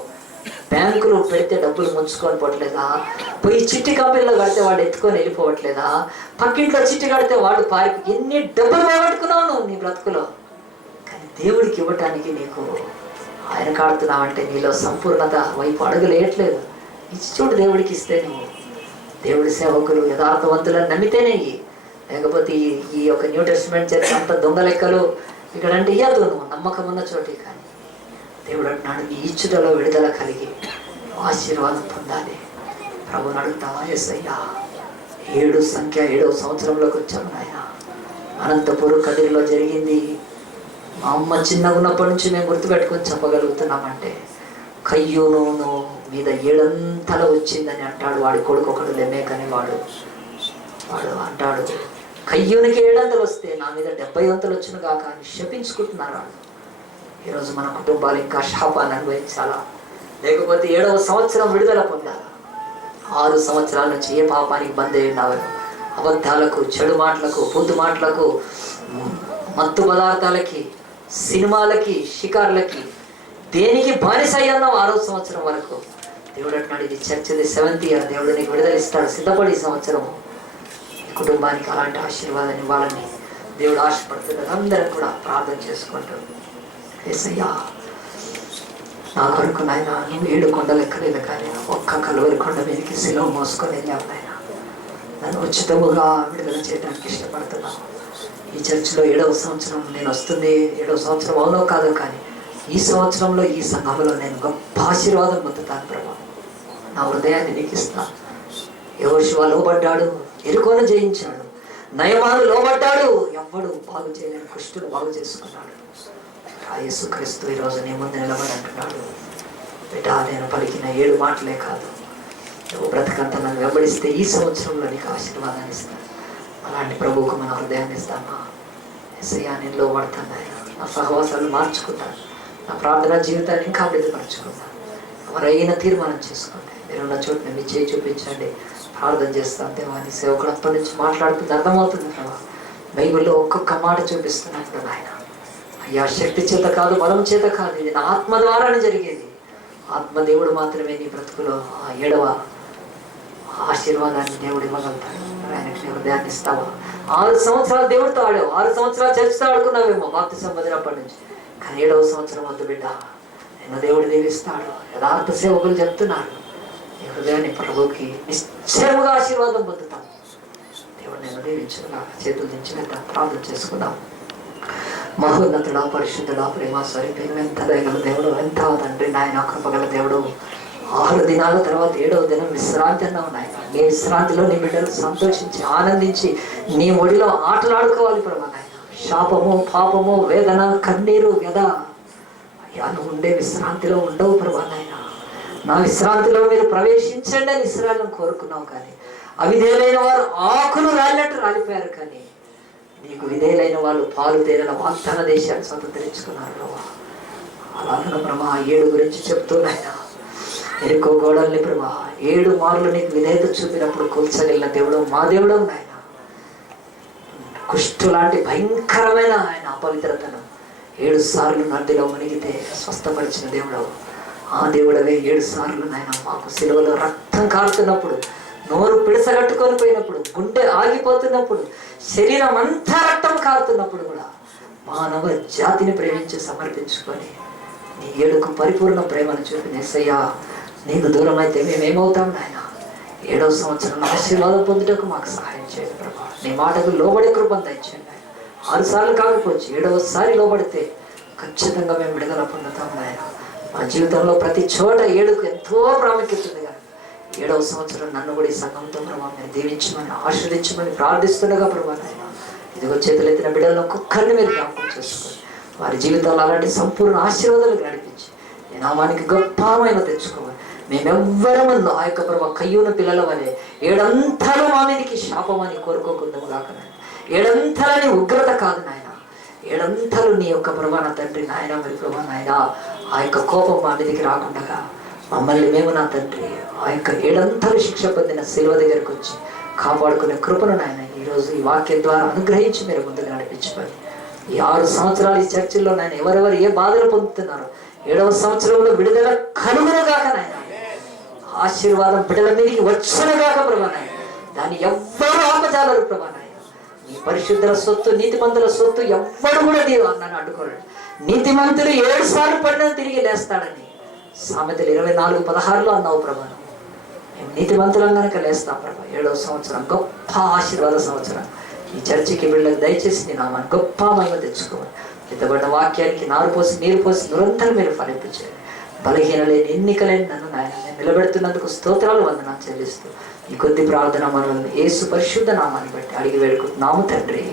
బ్యాంకులు పెడితే డబ్బులు ముంచుకొని పోవట్లేదా? పోయి చిట్టి కంపెనీలో కడితే వాడు ఎత్తుకొని వెళ్ళిపోవట్లేదా? పక్కింట్లో చిట్టి కడితే వాడు పారి ఎన్ని డబ్బులు పోగొట్టుకున్నావు నువ్వు నీ బ్రతుకులో. కానీ దేవుడికి ఇవ్వటానికి నీకు ఆయన కాడుతున్నావంటే నీలో సంపూర్ణత వైపు అడుగులేయట్లేదు. ఇచ్చి చూడు, దేవుడికి ఇస్తే నువ్వు దేవుడి సేవకులు యథార్థవంతులను నమ్మితేనే ఇయ్యి. లేకపోతే ఈ యొక్క న్యూ టెస్టిమెంట్ చర్చ అంత దొంగ లెక్కలు ఇక్కడ అంటే ఇయ్యదు, నువ్వు నమ్మకం ఉన్న చోటి. కానీ దేవుడు అంటున్నాడు, నీ ఇచ్చుటలో విడుదల కలిగి ఆశీర్వాదం పొందాలి. ప్రభుని అడుగుతావా? యేసయ్యా 7 సంఖ్య 7వ సంవత్సరంలోకి వచ్చాము నాయన. అనంతపురం కదిరిలో జరిగింది. మా అమ్మ చిన్నగా ఉన్నప్పటి నుంచి మేము గుర్తుపెట్టుకొని చెప్పగలుగుతున్నామంటే, కయ్యూను మీద 7 అంతలు వచ్చిందని అంటాడు వాడి కొడుకు ఒకడు లెమేక్ అని. వాడు అంటాడు, కయ్యూనికి 7 అంతలు వస్తే నా మీద 70 అంతలు వచ్చిన కాక అని శపించుకుంటున్నారు వాళ్ళు. ఈరోజు మన కుటుంబాలు ఇంకా శాపాన్ని అనుభవించాలా? లేకపోతే 7వ సంవత్సరం విడుదల పొందాలా? 6 సంవత్సరాల నుంచి ఏ పాపానికి బంద్ అయి ఉన్నావు? అబద్ధాలకు, చెడు మాటలకు, పొద్దు మాటలకు, మత్తు పదార్థాలకి, సినిమాలకి, షికార్లకి, దేనికి బానిస అయ్యావు 6వ సంవత్సరం వరకు. దేవుడు అంటున్నాడు, ఇది చర్చది 7th ఇయర్. దేవుడు నీకు విడుదల ఇస్తాడు. సిద్ధపడి ఈ సంవత్సరము ఈ కుటుంబానికి అలాంటి ఆశీర్వాదాన్ని ఇవ్వాలని దేవుడు ఆశపడుతున్నాడు. అందరం కూడా ప్రార్థన చేసుకుంటారు. యేసయ్యా నా కొరకు నాయన, నువ్వు 7 కొండలు ఎక్కలేదు, కానీ ఒక్క కలువరి కొండ మీదకి సిలువ మోసుకొని వెళ్ళావు నాయన. నన్ను ఉచితముగా విడుదల చేయడానికి ఇష్టపడుతున్నావు. ఈ చర్చిలో 7వ సంవత్సరం నేను వస్తుంది. 7వ సంవత్సరం అవునో కాదో, కానీ ఈ సంవత్సరంలో ఈ సంఘంలో నేను గొప్ప ఆశీర్వాదం పొందుతాను ప్రభా. నా హృదయాన్ని నీకు ఇస్తాను. యెహోషువ లోబడ్డాడు, యెరికోను జయించాడు. నయమాను లోబడ్డాడు, ఎవ్వడు బాగు చేయలేని కుష్టుడు బాగు చేసుకున్నాడు. ఆ యేసుక్రీస్తు ఈరోజు నీ ముందు నిలబడి అంటున్నాడు, బిడ్డ నేను పలికిన 7 మాటలే కాదు, నువ్వు బ్రతకంతా నన్ను వెంబడిస్తే ఈ సంవత్సరంలో నీకు ఆశీర్వాదాన్ని ఇస్తాను. అలాంటి ప్రభువుకు మన హృదయాన్ని ఇస్తామా? యేసయ్యా నేను లోబడతాను, నా సహవాసాలు మార్చుకుంటాను, నా ప్రార్థనా జీవితాన్ని ఇంకా అభివృద్ధిపరచుకుంటాను. ఎవరైనా తీర్మానం చేసుకోండి. మీరున్న చోటుని మీ చేయి చూపించండి, ప్రార్థన చేస్తాను. దేవాన్ని సేవకుడు అప్పటి నుంచి మాట్లాడుతుంది, అర్థమవుతుంది ప్రభా. బైబిల్లో ఒక్కొక్క మాట చూపిస్తున్నాను కదా ఆయన. అయ్యా శక్తి చేత కాదు, బలం చేత కాదు, ఇది నా ఆత్మ ద్వారానే జరిగేది. ఆత్మదేవుడు మాత్రమే నీ బ్రతుకులో ఆ 7వ ఆశీర్వాదాన్ని దేవుడు ఇవ్వగలుగుతాడు. ఆయనకి నీ హృదయాన్ని ఇస్తావా? 6 సంవత్సరాలు దేవుడితో ఆడావు, 6 సంవత్సరాలు చర్చితో ఆడుకున్నావేమో బాప్తిసం పొందినప్పటి నుంచి. కానీ 7వ సంవత్సరం వద్దు బిడ్డ, నిన్ను దేవుడు దీవిస్తాడు. యథార్థ సేవకులు చెప్తున్నారు, నీ హృదయాన్ని ప్రభువుకి నిశ్చయముగా ఆశీర్వాదం పొందుతాం. దేవుడు నేను దీవించుకున్నా. చేతులు దించినట్టు ప్రార్థన చేసుకుందాం. మహోన్నతుడా, పరిశుద్ధుడా, ప్రేమ స్వరూపం, ఎంత దయగల దేవుడు, ఎంత తండ్రి నాయన కృపగల దేవుడు. 6 దినాల తర్వాత 7వ దినం విశ్రాంతి అన్నావు నాయన. నీ విశ్రాంతిలో నీ బిడ్డలు సంతోషించి ఆనందించి నీ ఒడిలో ఆటలాడుకోవాలి ప్రభా నాయన. శాపము, పాపము, వేదన, కన్నీరు, వ్యధ అయ్యా నువ్వు ఉండే విశ్రాంతిలో ఉండవు ప్రభా నాయన. నా విశ్రాంతిలో మీరు ప్రవేశించండి అని ఇశ్రాయేలును కోరుకున్నావు. కానీ అవిధేయులైన వారు ఆకులు రాలినట్టు రాలిపోయారు. కానీ నీకు విధేయులైన వాళ్ళు పాలు తేలిన వాగ్దాన దేశాన్ని స్వతంత్రించుకున్నారు ప్రభా. అలాగే ప్రభా 7 గురించి చెప్తున్నాయన. ఎరుకో గోడల్ని ప్రభా 7 మార్లు నీకు విధేయత చూపినప్పుడు కూల్చగలిగిన దేవుడు మా దేవుడు నాయన. కుష్టు లాంటి భయంకరమైన ఆయన అపవిత్రతను 7 సార్లు నదిలో మునిగితే స్వస్థపరిచిన దేవుడు ఆ దేవుడవే 7 సార్లు నాయన మాకు సిలువలో రక్తం కారుతున్నప్పుడు, నోరు పిడసగట్టుకొని పోయినప్పుడు, గుండె ఆగిపోతున్నప్పుడు, శరీరం అంతా రక్తం కారుతున్నప్పుడు కూడా మానవ జాతిని ప్రేమించి సమర్పించుకొని నీ 7కు పరిపూర్ణ ప్రేమను చూపిన యేసయ్యా నీకు దూరం అయితే మేమేమవుతాం నాయన. 7వ సంవత్సరం ఆశీర్వాదం పొందుటకు మాకు సహాయం చేయండి ప్రభా. నీ మాటకు లోబడే కృపను దయచేయండి. 6 సార్లు కాకపోవచ్చు, 7వసారి లోబడితే ఖచ్చితంగా మేము విడుదల పొందుతాం నాయన. మా జీవితంలో ప్రతి చోట 7కు ఎంతో ప్రాముఖ్యత ఉంది. కానీ 7వ సంవత్సరం నన్ను కూడా ఈ సంఘంతో ప్రభావ మీరు దీవించమని ఆశీర్వదించమని ప్రార్థిస్తుండగా ప్రభా నాయన. ఇదిగో చేతులెత్తిన బిడ్డలను ఒక్కొక్కరిని మీరు జ్ఞాపకం చేసుకొని వారి జీవితంలో అలాంటి సంపూర్ణ ఆశీర్వాదాలు నడిపించి నీ నామానికి గొప్ప మహిమ తెచ్చుకోవాలి. మేమెవ్వరమన్నా ఆ యొక్క ప్రభావ కయ్యూన పిల్లల వలె 7 అంతలు మా మీదకి శాపం అని కోరుకోకుందాము కాక నాయన. 7 అంతలని ఉగ్రత కాదు నాయన, 7 అంతలు నీ యొక్క ప్రభా నా తండ్రి నాయన. మరి ప్రభా నాయన ఆ యొక్క కోపం మా మీదకి రాకుండా మమ్మల్ని మేము నా తండ్రి ఆ యొక్క 7 అంతలు శిక్ష పొందిన సిలువ దగ్గరకు వచ్చి కాపాడుకునే కృపను నాయన ఈరోజు ఈ వాక్యం ద్వారా అనుగ్రహించి మీరు ముందుకు నడిపించుకోండి. ఈ 6 సంవత్సరాలు ఈ చర్చిల్లో నాయన ఎవరెవరు ఏ బాధలు పొందుతున్నారో 7వ సంవత్సరంలో విడుదల కలుగునుగాక నాయన. ఆశీర్వాదం బిడ్డల మీదకి వచ్చునుగాక ప్రభా నాయన. దాన్ని ఎవ్వరూ ఆపజాలరు ప్రభా నాయన. నీ పరిశుద్ధుల సొత్తు, నీతిమంతుల సొత్తు ఎవ్వరు కూడా నీవు అన్నాను అడ్డుకోడు. నీతిమంతులు 7 సార్లు పడిన తిరిగి లేస్తాడని సామెతలు 24:16 అన్నావు ప్రభా. మేము నీతిమంతులం కనుక లేస్తాం ప్రభా. 7వ సంవత్సరం గొప్ప ఆశీర్వాద సంవత్సరం ఈ చర్చికి బిడ్డలకు దయచేసి నీ నామాన్ని గొప్ప మహిమ తెచ్చుకోవాలి. ఎత్తబడిన వాక్యానికి నీరు పోసి నిరంతరం మీరు ఫలించారు. బలహీనలేని ఎన్నికలేని నన్ను నాయన నిలబెడుతున్నందుకు స్తోత్రాలు వందనాలు చెల్లిస్తూ ఈ కొద్ది ప్రార్థన మనల్ని యేసు పరిశుద్ధ నామాన్ని బట్టి అడిగి వేడుకుంటున్నాము తండ్రి.